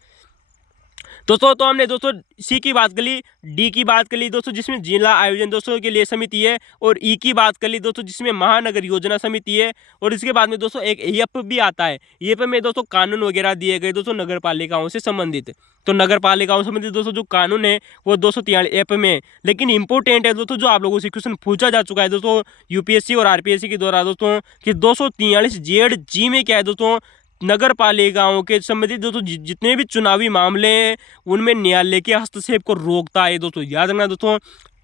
दोस्तों। तो हमने दोस्तों सी की बात कर ली, डी की बात कर ली दोस्तों जिसमें जिला आयोजन दोस्तों के लिए समिति है, और ई की बात कर ली दोस्तों जिसमें महानगर योजना समिति है। और इसके बाद में दोस्तों एक एफ भी आता है, एफ में दोस्तों कानून वगैरह दिए गए दोस्तों नगर पालिकाओं से संबंधित। तो नगर पालिकाओं से संबंधित दोस्तों जो कानून है वो 243 एफ में। लेकिन इंपॉर्टेंट है दोस्तों जो आप लोगों से क्वेश्चन पूछा जा चुका है दोस्तों यूपीएससी और आरपीएससी के द्वारा दोस्तों कि 243 जेड जी में क्या है दोस्तों, नगर पालिकाओं के संबंधित दोस्तों जितने भी चुनावी मामले हैं उनमें न्यायालय के हस्तक्षेप को रोकता है दोस्तों। याद रखना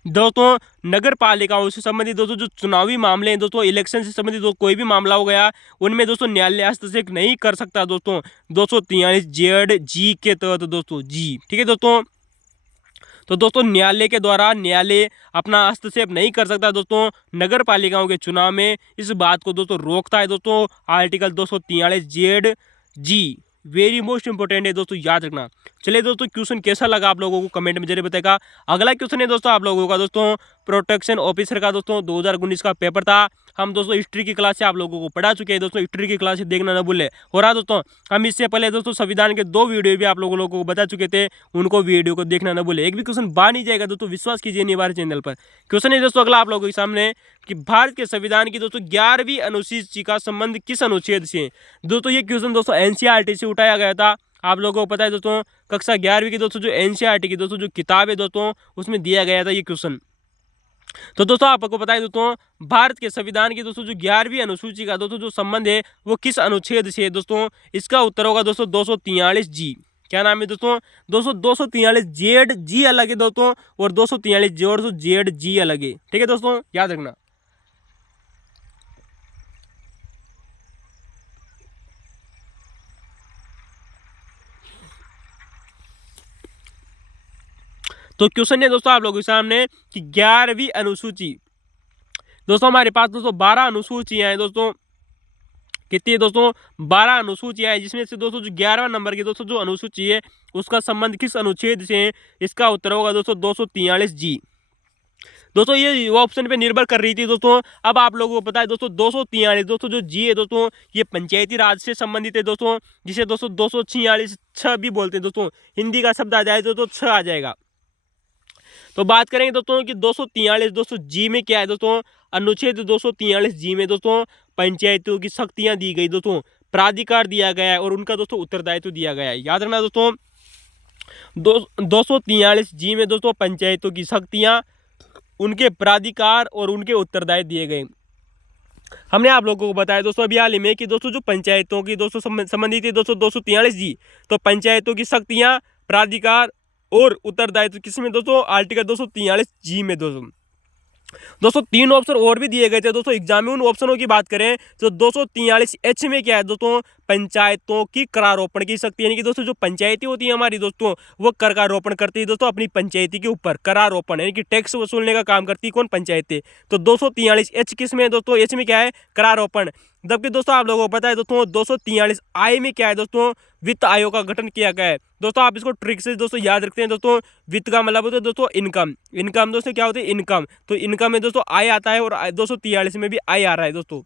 दोस्तों नगर पालिकाओं से संबंधित दोस्तों जो चुनावी मामले हैं दोस्तों, इलेक्शन से संबंधित कोई भी मामला हो गया उनमें दोस्तों न्यायालय हस्तक्षेप नहीं कर सकता दोस्तों 243 जेड जी के तहत दोस्तों जी, ठीक है दोस्तों। तो दोस्तों न्यायालय के द्वारा न्यायालय अपना हस्तक्षेप नहीं कर सकता दोस्तों नगर पालिकाओं के चुनाव में, इस बात को दोस्तों रोकता है दोस्तों आर्टिकल 243 जेड जी। वेरी मोस्ट इंपोर्टेंट है दोस्तों, याद रखना। चलिए दोस्तों क्वेश्चन कैसा लगा आप लोगों को कमेंट में जरूर बताएगा। अगला क्वेश्चन है दोस्तों आप लोगों का दोस्तों प्रोटेक्शन ऑफिसर का दोस्तों 2019 का पेपर था। हम दोस्तों हिस्ट्री की क्लास से आप लोगों को पढ़ा चुके हैं दोस्तों, हिस्ट्री की क्लास से देखना ना भूले। हो रहा दोस्तों हम इससे पहले दोस्तों संविधान के 2 वीडियो भी आप लोगों को बता चुके थे, उनको वीडियो को देखना ना भूले। एक भी क्वेश्चन बाहर नहीं जाएगा दोस्तों, विश्वास कीजिए नहीं हमारे चैनल पर। क्वेश्चन है दोस्तों अगला आप लोगों के सामने कि भारत के संविधान की दोस्तों 11वीं अनुसूची का संबंध किस अनुच्छेद से। दोस्तों ये क्वेश्चन दोस्तों एनसीईआरटी से उठाया गया था। आप लोगों को पता है दोस्तों कक्षा 11वीं की दोस्तों जो एनसीईआरटी की दोस्तों जो किताब है दोस्तों उसमें दिया गया था ये क्वेश्चन। तो दोस्तों आपको पता है दोस्तों भारत के संविधान की दोस्तों जो 11वीं अनुसूची का दोस्तों जो संबंध है वो किस अनुच्छेद से है दोस्तों, इसका उत्तर होगा दोस्तों 243 जी। क्या नाम है दोस्तों, 243 जेड जी अलग है दोस्तों, और 243 जेड जी अलग है, ठीक है दोस्तों, याद रखना। तो क्वेश्चन है दोस्तों आप लोगों के सामने कि 11वीं अनुसूची दोस्तों हमारे पास दोस्तों 12 अनुसूचियां हैं दोस्तों। कितनी है दोस्तों, 12 अनुसूचियां हैं, जिसमें से दोस्तों जो 11वां नंबर की दोस्तों जो अनुसूची है उसका संबंध किस अनुच्छेद से है, इसका उत्तर होगा दोस्तों 243 जी। दोस्तों ये ऑप्शन पे निर्भर कर रही थी दोस्तों। अब आप लोगों को पता है दोस्तों 243 दोस्तों जो जी है दोस्तों ये पंचायती राज से संबंधित है दोस्तों, जिसे दोस्तों 246 छ भी बोलते हैं दोस्तों। हिंदी का शब्द आ जाए तो छ आ जाएगा। तो बात करेंगे दोस्तों कि 243 दोस्तों जी में क्या है दोस्तों, अनुच्छेद 243 जी में दोस्तों पंचायतों की शक्तियां दी गई दोस्तों, प्राधिकार दिया गया है और उनका दोस्तों उत्तरदायित्व दिया गया है। याद रखना दोस्तों 243 जी में दोस्तों पंचायतों की शक्तियां, उनके प्राधिकार और उनके उत्तरदायित्व दिए गए। हमने आप लोगों को बताया दोस्तों अभी हाल ही में कि दोस्तों जो पंचायतों की दोस्तों संबंधित है दोस्तों 243 जी, तो पंचायतों की शक्तियां, प्राधिकार और उत्तरदायित्व किसमें दोस्तों, आर्टिकल 243 जी में दोस्तों 3 ऑप्शन और भी दिए गए थे दोस्तों एग्जाम में। उन ऑप्शनों की बात करें तो 243 एच में क्या है दोस्तों, पंचायतों की करारोपण की शक्ति, यानी कि दोस्तों जो पंचायती होती है हमारी दोस्तों वो कर का आरोपण करती है दोस्तों अपनी पंचायती के ऊपर, करारोपण यानी कि टैक्स वसूलने का काम करती है कौन, पंचायतें। तो 243 एच किस में है दोस्तों, एच में क्या है, करारोपण। जबकि दोस्तों आप लोगों को पता है दोस्तों 243 आई में क्या है दोस्तों, वित्त आयोग का गठन किया गया है। दोस्तों आप इसको ट्रिक से दोस्तों याद रखते हैं दोस्तों, वित्त का मतलब होता है दोस्तों इनकम, इनकम दोस्तों क्या होती है, इनकम। तो इनकम में दोस्तों आय आता है और 243 में भी आय आ रहा है दोस्तों।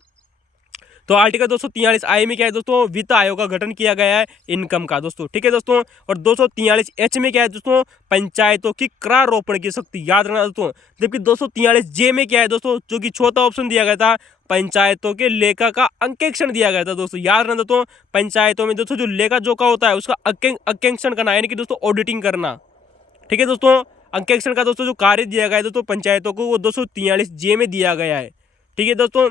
तो आर्टिकल 243 आई में क्या है दोस्तों, वित्त आयोग का गठन किया गया है इनकम का दोस्तों, ठीक है दोस्तों। और 243 एच में क्या है दोस्तों, पंचायतों की करारोपण की शक्ति, याद रखना दोस्तों। जबकि 243 जे में क्या है दोस्तों, जो कि चौथा ऑप्शन दिया गया था, पंचायतों के लेखा का अंकेक्षण दिया गया था दोस्तों। याद रखना दोस्तों पंचायतों में दोस्तों जो लेखा जोखा होता है उसका अंकेक्षण करना, यानी कि दोस्तों ऑडिटिंग करना, ठीक है दोस्तों। अंकेक्षण का दोस्तों जो कार्य दिया गया है दोस्तों पंचायतों को वो 243 जे में दिया गया है, ठीक है दोस्तों।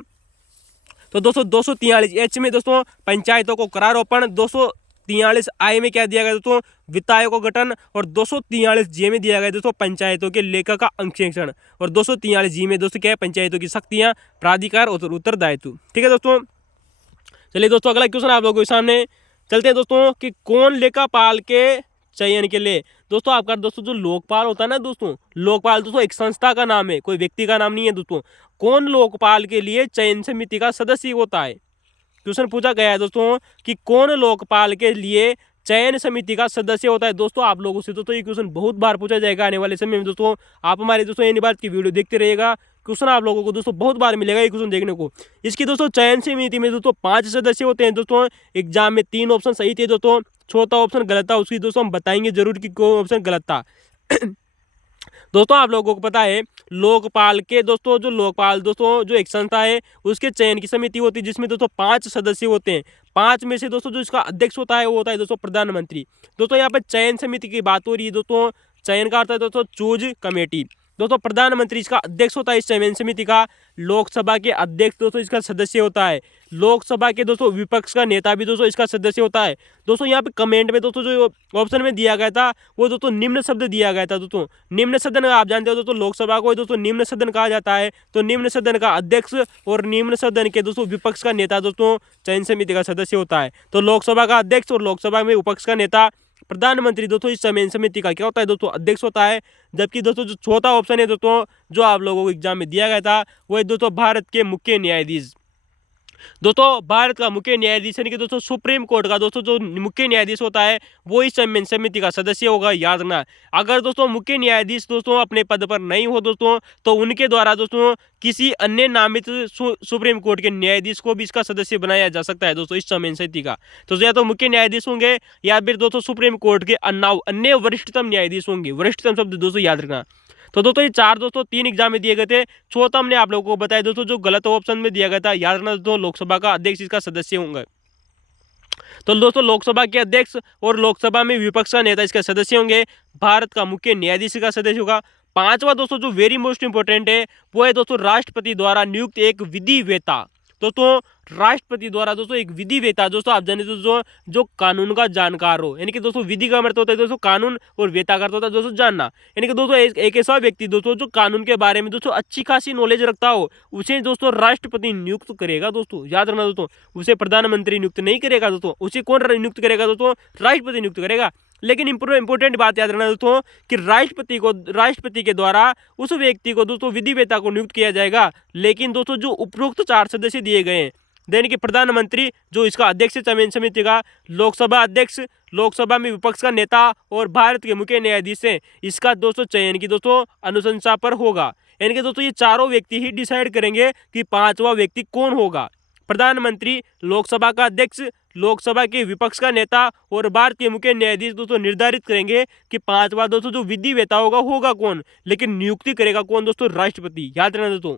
तो दोस्तों 243 एच में दोस्तों पंचायतों को करारोपण, 243 आई में क्या दिया गया दोस्तों, वित्त आयोग का गठन, और 243 जे में दिया गया दोस्तों पंचायतों के लेखा का अंकेक्षण, और 243 जी में दोस्तों क्या है, पंचायतों की शक्तियां, प्राधिकार और उत्तरदायित्व, ठीक है दोस्तों। चलिए दोस्तों अगला क्वेश्चन आप लोगों के सामने चलते हैं दोस्तों कि कौन लेखापाल के चयन के लिए, दोस्तों आपका दोस्तों जो लोकपाल होता है ना दोस्तों, लोकपाल दोस्तों एक संस्था का नाम है, कोई व्यक्ति का नाम नहीं है दोस्तों। कौन लोकपाल के लिए चयन समिति का सदस्य होता है, क्वेश्चन पूछा गया है दोस्तों कि कौन लोकपाल के लिए चयन समिति का सदस्य होता है। दोस्तों आप लोगों से दोस्तों ये क्वेश्चन बहुत बार पूछा जाएगा आने वाले समय में दोस्तों। आप हमारे दोस्तों एनी बात की वीडियो देखते रहिएगा, क्वेश्चन आप लोगों को दोस्तों बहुत बार मिलेगा ये क्वेश्चन देखने को। इसकी दोस्तों चयन समिति में दोस्तों 5 सदस्य होते हैं दोस्तों। एग्जाम में 3 ऑप्शन सही थे दोस्तों, चौथा ऑप्शन गलत था, उसकी दोस्तों हम बताएंगे जरूर कि कौन ऑप्शन गलत था। दोस्तों आप लोगों को पता है लोकपाल के दोस्तों जो लोकपाल दोस्तों जो एक संस्था है उसके चयन की समिति होती है जिसमें दोस्तों 5 सदस्य होते हैं। 5 में से दोस्तों जो इसका अध्यक्ष होता है वो होता है दोस्तों प्रधानमंत्री। दोस्तों यहाँ पर चयन समिति की बात हो रही है दोस्तों, चयन का अर्थ है दोस्तों चूज कमेटी। दोस्तों प्रधानमंत्री इसका अध्यक्ष होता है इस चयन समिति का। लोकसभा के अध्यक्ष दोस्तों इसका सदस्य होता है। लोकसभा के दोस्तों विपक्ष का नेता भी दोस्तों इसका सदस्य होता है। दोस्तों यहाँ पे कमेंट में दोस्तों जो ऑप्शन में दिया गया था वो दोस्तों निम्न शब्द दिया गया था दोस्तों। निम्न सदन आप जानते हो दोस्तों लोकसभा को दोस्तों निम्न सदन कहा जाता है। तो निम्न सदन का अध्यक्ष और निम्न सदन के दोस्तों विपक्ष का नेता दोस्तों चयन समिति का सदस्य होता है। तो लोकसभा का अध्यक्ष और लोकसभा में विपक्ष का नेता प्रधानमंत्री दोस्तों इस चयन समिति का क्या होता है दोस्तों अध्यक्ष होता है। जबकि दोस्तों जो चौथा ऑप्शन है दोस्तों जो आप लोगों को एग्जाम में दिया गया था वो है दोस्तों भारत के मुख्य न्यायाधीश। दोस्तों भारत का मुख्य न्यायाधीश यानी कि दोस्तों सुप्रीम कोर्ट का दोस्तों जो मुख्य न्यायाधीश होता है वो इस चयन समिति का सदस्य होगा, याद रखना। अगर दोस्तों मुख्य न्यायाधीश दोस्तों अपने पद पर नहीं हो दोस्तों तो उनके द्वारा दोस्तों किसी अन्य नामित सुप्रीम कोर्ट के न्यायाधीश को भी इसका सदस्य बनाया जा सकता है दोस्तों इस चयन समिति का। तो या तो मुख्य न्यायाधीश होंगे या फिर दोस्तों सुप्रीम कोर्ट के अन्य वरिष्ठतम न्यायाधीश होंगे। वरिष्ठतम शब्द दोस्तों याद रखना। तो दोस्तों ये 4 दोस्तों 3 एग्जाम में दिए गए थे। चौथा हमने आप लोगों को बताया दोस्तों जो गलत ऑप्शन में दिया गया था, याद रखना दोस्तों लोकसभा का अध्यक्ष इसका सदस्य होंगे। तो दोस्तों लोकसभा के अध्यक्ष और लोकसभा में विपक्ष का नेता इसका सदस्य होंगे। भारत का मुख्य न्यायाधीश का सदस्य होगा। 5वां दोस्तों जो वेरी मोस्ट इंपोर्टेंट है वो है दोस्तों राष्ट्रपति द्वारा नियुक्त एक विधिवेता। दोस्तों राष्ट्रपति द्वारा दोस्तों एक विधिवेता दोस्तों आप जाने दोस्तों जो कानून का जानकार हो, यानी कि दोस्तों विधि का मतलब होता है दोस्तों कानून और वेता का अर्थ होता है दोस्तों जानना। यानी कि दोस्तों एक ऐसा व्यक्ति दोस्तों जो कानून के बारे में दोस्तों अच्छी खासी नॉलेज रखता हो उसे दोस्तों राष्ट्रपति नियुक्त करेगा दोस्तों, याद रखना दोस्तों। उसे प्रधानमंत्री नियुक्त नहीं करेगा दोस्तों, उसे कौन नियुक्त करेगा दोस्तों, राष्ट्रपति नियुक्त करेगा। लेकिन इंपोर्टेंट बात याद रखना दोस्तों कि राष्ट्रपति के द्वारा उस व्यक्ति को दोस्तों विधिवेता को नियुक्त किया जाएगा। लेकिन दोस्तों जो उपरोक्त 4 सदस्य दिए गए हैं यानी कि प्रधानमंत्री जो इसका अध्यक्ष चयन समिति का, लोकसभा अध्यक्ष, लोकसभा में विपक्ष का नेता और भारत के मुख्य न्यायाधीश हैं, इसका दोस्तों चयन की दोस्तों अनुशंसा पर होगा। यानी कि दोस्तों ये चारों व्यक्ति ही डिसाइड करेंगे कि पांचवा व्यक्ति कौन होगा। प्रधानमंत्री, लोकसभा का अध्यक्ष, लोकसभा के विपक्ष का नेता और भारत के मुख्य न्यायाधीश दोस्तों निर्धारित करेंगे कि पांचवा दोस्तों जो विधि वेता होगा कौन, लेकिन नियुक्ति करेगा कौन दोस्तों, राष्ट्रपति। याद रखना दोस्तों।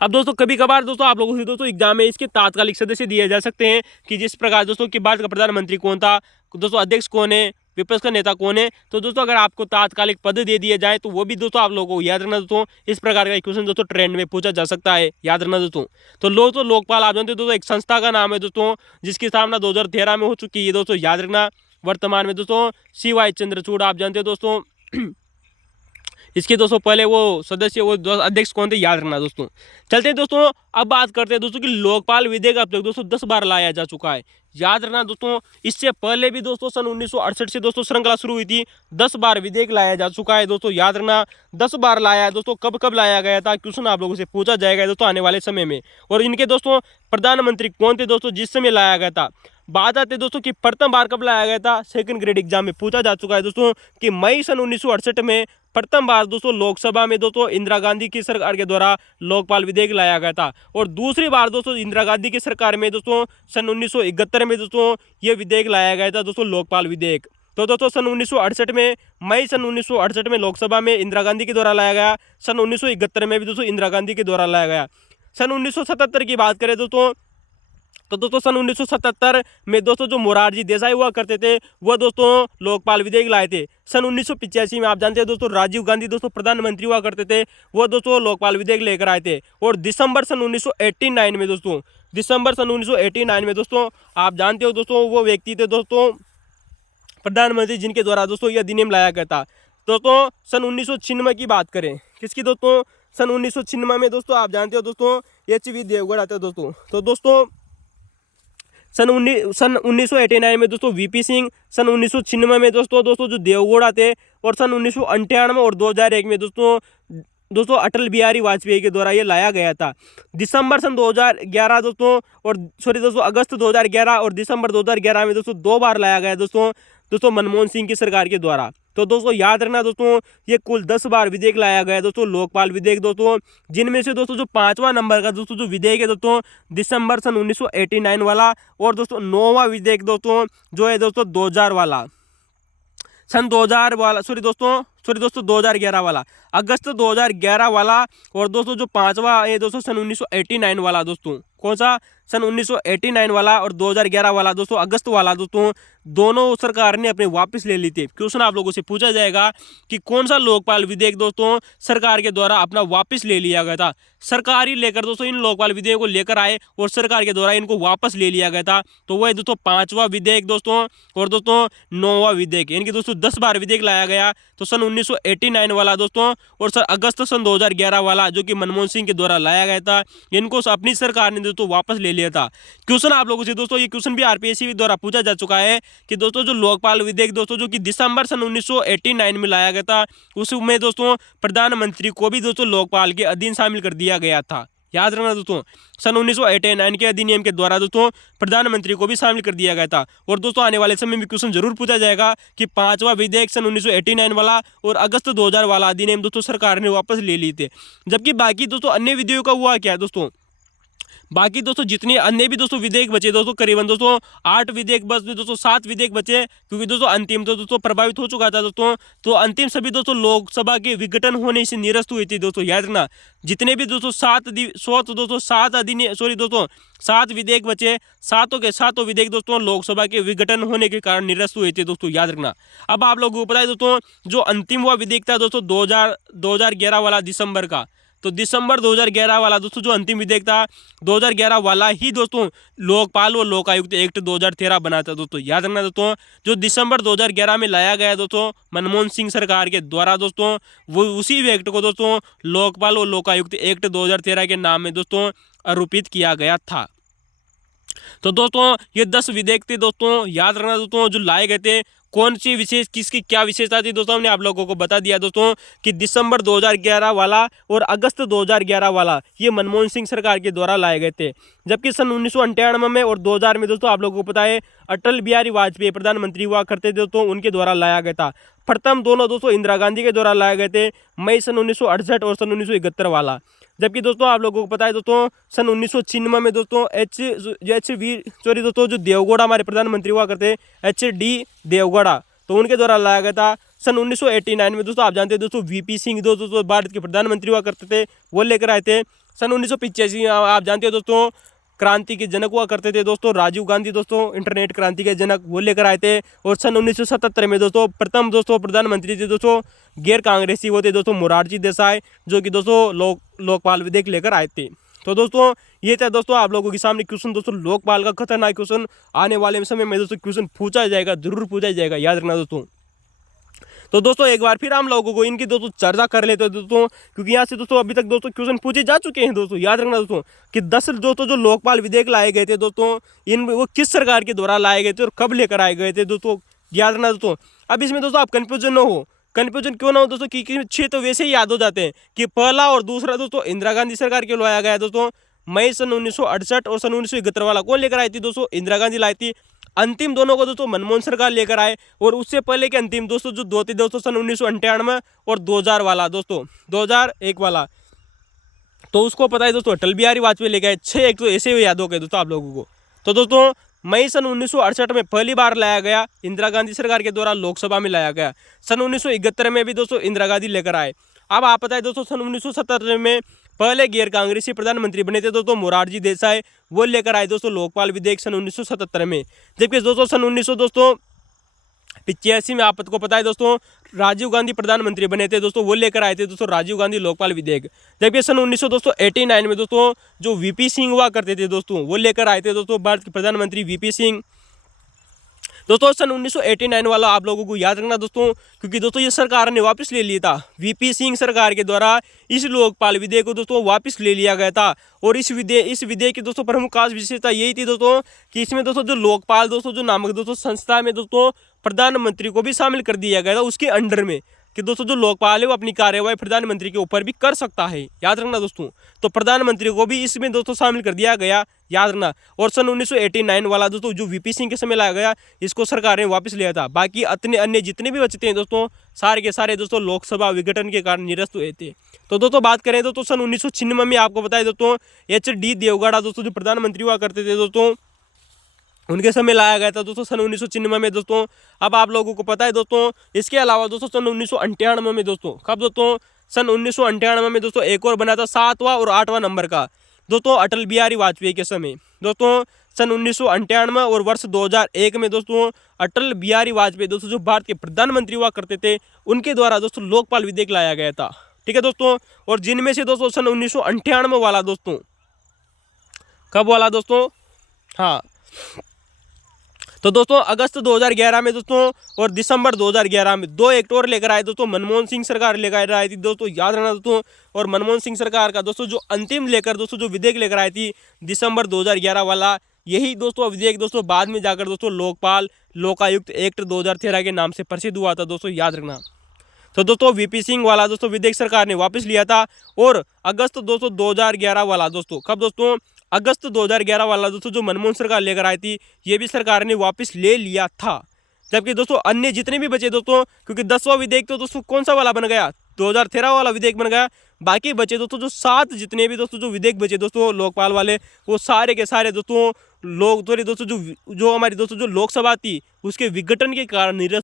अब दोस्तों कभी कभार दोस्तों आप लोगों से दोस्तों एग्जाम में इसके तात्कालिक सदस्य दिए जा सकते हैं कि जिस प्रकार दोस्तों कि भारत का प्रधानमंत्री कौन था, दोस्तों अध्यक्ष कौन है, विपक्ष का नेता कौन है। तो दोस्तों अगर आपको तात्कालिक पद दे दिए जाए तो वो भी दोस्तों आप लोगों को याद रखना दोस्तों। इस प्रकार का क्वेश्चन दोस्तों ट्रेंड में पूछा जा सकता है, याद रखना दोस्तों। तो लोकपाल आप जानते हो दोस्तों एक संस्था का नाम है दोस्तों, जिसकी स्थापना 2013 में हो चुकी है दोस्तों, याद रखना। वर्तमान में दोस्तों CY चंद्रचूड़ आप जानते हो दोस्तों इसके दोस्तों पहले वो सदस्य वो अध्यक्ष कौन थे, याद रखना दोस्तों। चलते हैं दोस्तों, अब बात करते हैं दोस्तों कि लोकपाल विधेयक अब तक दोस्तों 10 बार लाया जा चुका है, याद रखना दोस्तों। इससे पहले भी दोस्तों सन 1968 से दोस्तों श्रृंखला शुरू हुई थी, 10 बार विधेयक लाया जा चुका है दोस्तों, याद रखना। 10 बार लाया है दोस्तों। कब कब लाया गया था, क्वेश्चन आप लोगों से पूछा जाएगा दोस्तों आने वाले समय में। और इनके दोस्तों प्रधानमंत्री कौन थे दोस्तों जिस समय लाया गया था। बात आती है दोस्तों कि प्रथम बार कब लाया गया था, सेकंड ग्रेड एग्जाम में पूछा जा चुका है दोस्तों कि मई सन 1968 में प्रथम बार दोस्तों लोकसभा में दोस्तों इंदिरा गांधी की सरकार के द्वारा लोकपाल विधेयक लाया गया था। और दूसरी बार दोस्तों इंदिरा गांधी की सरकार में दोस्तों सन 1971 में दोस्तों ये विधेयक लाया गया था दोस्तों, लोकपाल विधेयक। तो दोस्तों सन 1968 में, मई सन 1968 में लोकसभा में इंदिरा गांधी के द्वारा लाया गया। सन 1971 में भी दोस्तों इंदिरा गांधी के द्वारा लाया गया। सन 1977 की बात करें दोस्तों तो दोस्तों सन 1977 में दोस्तों जो मोरारजी देसाई हुआ करते थे वो दोस्तों लोकपाल विधेयक लाए थे। सन 1985 में आप जानते हैं दोस्तों राजीव गांधी दोस्तों प्रधानमंत्री हुआ करते थे, वो दोस्तों लोकपाल विधेयक लेकर आए थे। और दिसंबर सन 1989 में दोस्तों, दिसंबर सन 1989 में दोस्तों आप जानते हो दोस्तों वो व्यक्ति थे दोस्तों प्रधानमंत्री जिनके द्वारा दोस्तों यह अधिनियम लाया गया था। दोस्तों सन 1996 की बात करें, किसकी दोस्तों, सन 1996 में दोस्तों आप जानते हो दोस्तों HV देवगढ़ आते हैं दोस्तों। तो दोस्तों सन 1989 में दोस्तों VP सिंह, सन 1996 में दोस्तों जो देवगौड़ा थे, और सन 1998 और 2001 में दोस्तों अटल बिहारी वाजपेयी के द्वारा ये लाया गया था। दिसंबर सन 2011 दोस्तों अगस्त 2011 और दिसंबर 2011 में दोस्तों 2 बार लाया गया दोस्तों मनमोहन सिंह की सरकार के द्वारा। तो दोस्तों याद रखना दोस्तों ये कुल 10 बार विधेयक लाया गया दोस्तों, लोकपाल विधेयक दोस्तों, जिनमें से दोस्तों जो 5वां नंबर का दोस्तों जो विधेयक है दोस्तों दिसंबर सन 1989 वाला, और दोस्तों 9वां विधेयक दोस्तों जो है दोस्तों 2000 वाला, सन 2000 वाला, सॉरी दोस्तों 2011 वाला, अगस्त 2011 वाला। और दोस्तों जो 5वां है दोस्तों सन 1989 वाला दोस्तों, कौन सा, सन 1989 वाला और 2011 वाला दोस्तों अगस्त वाला दोस्तों, दोनों सरकार ने अपने वापस ले ली थी। क्वेश्चन आप लोगों से पूछा जाएगा कि कौन सा लोकपाल विधेयक दोस्तों सरकार के द्वारा अपना वापस ले लिया गया था। सरकार ही लेकर दोस्तों इन लोकपाल विधेयक को लेकर आए और सरकार के द्वारा इनको वापस ले लिया गया था। तो वह है दोस्तों 5वां विधेयक दोस्तों, और दोस्तों 9वां विधेयक, यानी कि दोस्तों 10 बार विधेयक लाया गया। तो सन 1989 वाला दोस्तों और सर अगस्त सन 2011 वाला जो कि मनमोहन सिंह के द्वारा लाया गया था, इनको अपनी सरकार ने दोस्तों वापस ले लिया था। क्वेश्चन आप लोगों से दोस्तों ये क्वेश्चन भी RPSC द्वारा पूछा जा चुका है कि दोस्तों जो लोकपाल विधेयक दोस्तों जो कि दिसंबर सन 1989 में लाया गया था, उसमें दोस्तों प्रधानमंत्री को भी दोस्तों लोकपाल के अधीन शामिल कर दिया गया था। याद रखना दोस्तों सन 1989 के अधिनियम के द्वारा दोस्तों प्रधानमंत्री को भी शामिल कर दिया गया था। और दोस्तों आने वाले समय में क्वेश्चन जरूर पूछा जाएगा कि 5वां विधेयक सन 1989 वाला और अगस्त 2000 वाला अधिनियम दोस्तों सरकार ने वापस ले लिए थे। जबकि बाकी दोस्तों अन्य विधेयकों का हुआ क्या दोस्तों, बाकी दोस्तों जितने अन्य भी दोस्तों विधेयक बचे दोस्तों करीबन दोस्तों 8 विधेयक बच दोस्तों 7 विधेयक बचे, क्योंकि दोस्तों अंतिम तो दोस्तों प्रभावित हो चुका था दोस्तों। तो अंतिम सभी दोस्तों लोकसभा के विघटन होने से निरस्त हुई थी दोस्तों। याद रखना जितने भी दोस्तों 7 विधेयक बचे, सातों के सातों विधेयक दोस्तों लोकसभा के विघटन होने के कारण निरस्त हुए थे दोस्तों। याद रखना। अब आप लोगों को पता है दोस्तों जो अंतिम हुआ विधेयक था दोस्तों 2011 वाला दिसंबर का, तो दिसंबर 2011 वाला दोस्तों जो अंतिम विधेयक था 2011 वाला ही दोस्तों लोकपाल और लोकायुक्त एक्ट 2013 बना था दोस्तों। याद रखना दोस्तों जो दिसंबर 2011 में लाया गया दोस्तों मनमोहन सिंह सरकार के द्वारा दोस्तों, वो उसी एक्ट को दोस्तों लोकपाल और लोकायुक्त एक्ट 2013 के नाम में दोस्तों आरोपित किया गया था। तो दोस्तों ये 10 विधेयक थे दोस्तों। याद रखना दोस्तों जो लाए गए थे कौन सी विशेष किसकी क्या विशेषता थी दोस्तों, हमने आप लोगों को बता दिया दोस्तों कि दिसंबर 2011 वाला और अगस्त 2011 वाला ये मनमोहन सिंह सरकार के द्वारा लाए गए थे। जबकि सन 1998 में और 2000 में दोस्तों आप लोगों को पता है अटल बिहारी वाजपेयी प्रधानमंत्री हुआ करते थे दोस्तों, उनके द्वारा लाया गया था। प्रथम दोनों दोस्तों इंदिरा गांधी के द्वारा लाए गए थे, मई सन 1968 और सन 1971 वाला। जबकि दोस्तों आप लोगों को पता है दोस्तों सन 1996 में दोस्तों जो देवगौड़ा हमारे प्रधानमंत्री हुआ करते HD देवगौड़ा, तो उनके द्वारा लाया गया था। सन 1989 में दोस्तों आप जानते हैं दोस्तों VP सिंह दोस्तों भारत के प्रधानमंत्री हुआ करते थे, वो लेकर आए थे। सन 1985 आप जानते हैं दोस्तों क्रांति के जनक हुआ करते थे दोस्तों राजीव गांधी दोस्तों, इंटरनेट क्रांति के जनक, वो लेकर आए थे। और सन 1977 में दोस्तों प्रथम दोस्तों प्रधानमंत्री थे दोस्तों गैर कांग्रेसी वो थे दोस्तों मोरारजी देसाई, जो कि दोस्तों लोकपाल विधेयक लेकर आए थे। तो दोस्तों ये था दोस्तों आप लोगों के सामने क्वेश्चन दोस्तों, लोकपाल का खतरनाक क्वेश्चन आने वाले समय में दोस्तों क्वेश्चन पूछा जाएगा, जरूर पूछा जाएगा, याद रखना दोस्तों। तो दोस्तों एक बार फिर हम लोगों को इनकी दोस्तों चर्चा कर लेते हैं दोस्तों, क्योंकि यहाँ से दोस्तों अभी तक दोस्तों क्वेश्चन पूछे जा चुके हैं दोस्तों, याद रखना दोस्तों कि 10 दोस्तों जो लोकपाल विधेयक लाए गए थे दोस्तों, इन वो किस सरकार के द्वारा लाए गए थे और कब लेकर आए गए थे दोस्तों, याद रखना दोस्तों। अब इसमें दोस्तों आप कन्फ्यूजन न हो, कन्फ्यूजन क्यों ना हो दोस्तों, क्योंकि 6 तो वैसे ही याद हो जाते हैं कि पहला और दूसरा दोस्तों इंदिरा गांधी सरकार के लाया गया दोस्तों, मई सन 1968 और सन 1971 वाला कौन लेकर आई थी दोस्तों, इंदिरा गांधी लाई थी। अंतिम दोनों को दोस्तों मनमोहन सरकार लेकर आए, और उससे पहले के अंतिम दोस्तों जो दो थे दोस्तों सन 1998 और 2000 वाला दोस्तों 2001 वाला, तो उसको पता है दोस्तों अटल बिहारी वाजपेयी लेकर आए। 6 एक तो ऐसे ही याद हो गए दोस्तों आप लोगों को। तो दोस्तों मई सन 1968 में पहली बार लाया गया, इंदिरा गांधी सरकार के द्वारा लोकसभा में लाया गया। सन 1971 में भी दोस्तों इंदिरा गांधी लेकर आए। अब आप पता है दोस्तों सन 1977 में पहले गैर कांग्रेसी प्रधानमंत्री बने थे दोस्तों मोरारजी देसाई, वो लेकर आए दोस्तों लोकपाल विधेयक सन 1977 में। जबकि दोस्तों सन 1985 में आपको पता है दोस्तों राजीव गांधी प्रधानमंत्री बने थे दोस्तों, वो लेकर आए थे दोस्तों राजीव गांधी लोकपाल विधेयक। जबकि सन 1989 में दोस्तों जो VP सिंह हुआ करते थे दोस्तों, वो लेकर आए थे दोस्तों भारत के प्रधानमंत्री VP सिंह। दोस्तों सन 1989 वाला आप लोगों को याद रखना दोस्तों, क्योंकि दोस्तों ये सरकार ने वापस ले लिया था, VP सिंह सरकार के द्वारा इस लोकपाल विधेयक को दोस्तों वापस ले लिया गया था। और इस विधेयक की दोस्तों प्रमुख खास विशेषता यही थी दोस्तों कि इसमें दोस्तों जो लोकपाल दोस्तों जो नामक दोस्तों संस्था में दोस्तों प्रधानमंत्री को भी शामिल कर दिया गया था उसके अंडर में, कि दोस्तों जो लोकपाल है वो अपनी कार्यवाही प्रधानमंत्री के ऊपर भी कर सकता है, याद रखना दोस्तों। तो प्रधानमंत्री को भी इसमें दोस्तों शामिल कर दिया गया, याद रखना। और सन 1989 वाला दोस्तों जो VP सिंह के समय लाया गया, इसको सरकार ने वापस लिया था। बाकी अन्य जितने भी बचते हैं दोस्तों सारे के सारे दोस्तों लोकसभा विघटन के कारण निरस्त हुए थे। तो दोस्तों बात करें तो सन 1996 में आपको बताया दोस्तों HD देवगौड़ा दोस्तों जो प्रधानमंत्री हुआ करते थे दोस्तों, उनके समय लाया गया था दोस्तों सन 1996 में दोस्तों। अब आप लोगों को पता है दोस्तों इसके अलावा दोस्तों सन 1998 में दोस्तों, कब दोस्तों सन 1998 में दोस्तों एक और बना था 7वां और 8वां नंबर का दोस्तों अटल बिहारी वाजपेयी के समय। दोस्तों सन 1998 और वर्ष 2001 में दोस्तों अटल बिहारी वाजपेयी दोस्तों जो भारत के प्रधानमंत्री हुआ करते थे, उनके द्वारा दोस्तों लोकपाल विधेयक लाया गया था, ठीक है दोस्तों। और जिनमें से दोस्तों सन 1998 वाला दोस्तों, कब वाला दोस्तों, हाँ तो दोस्तों अगस्त 2011 में दोस्तों और दिसंबर 2011 में 2 एक्ट और लेकर आए दोस्तों, मनमोहन सिंह सरकार लेकर आई थी दोस्तों, याद रखना दोस्तों। और मनमोहन सिंह सरकार का दोस्तों जो अंतिम लेकर दोस्तों जो विधेयक लेकर आई थी दिसंबर 2011 वाला, यही दोस्तों विधेयक दोस्तों बाद में जाकर दोस्तों लोकायुक्त एक्ट 2013 के नाम से प्रसिद्ध हुआ था दोस्तों, याद रखना। तो दोस्तों VP सिंह वाला दोस्तों विधेयक सरकार ने वापस लिया था। और अगस्त दोस्तों 2011 वाला दोस्तों, कब दोस्तों अगस्त 2011 वाला दोस्तों जो मनमोहन सरकार लेकर आई थी, ये भी सरकार ने वापस ले लिया था। जबकि दोस्तों अन्य जितने भी बचे दोस्तों, क्योंकि 10वां विधेयक तो दोस्तों कौन सा वाला बन गया, 2013 वाला विधेयक बन गया। बाकी बचे दोस्तों जो 7 जितने भी दोस्तों जो विधेयक बचे दोस्तों लोकपाल वाले, वो सारे के सारे दोस्तों दोस्तों जो हमारी दोस्तों जो लोकसभा थी उसके विघटन के कारण निरस्त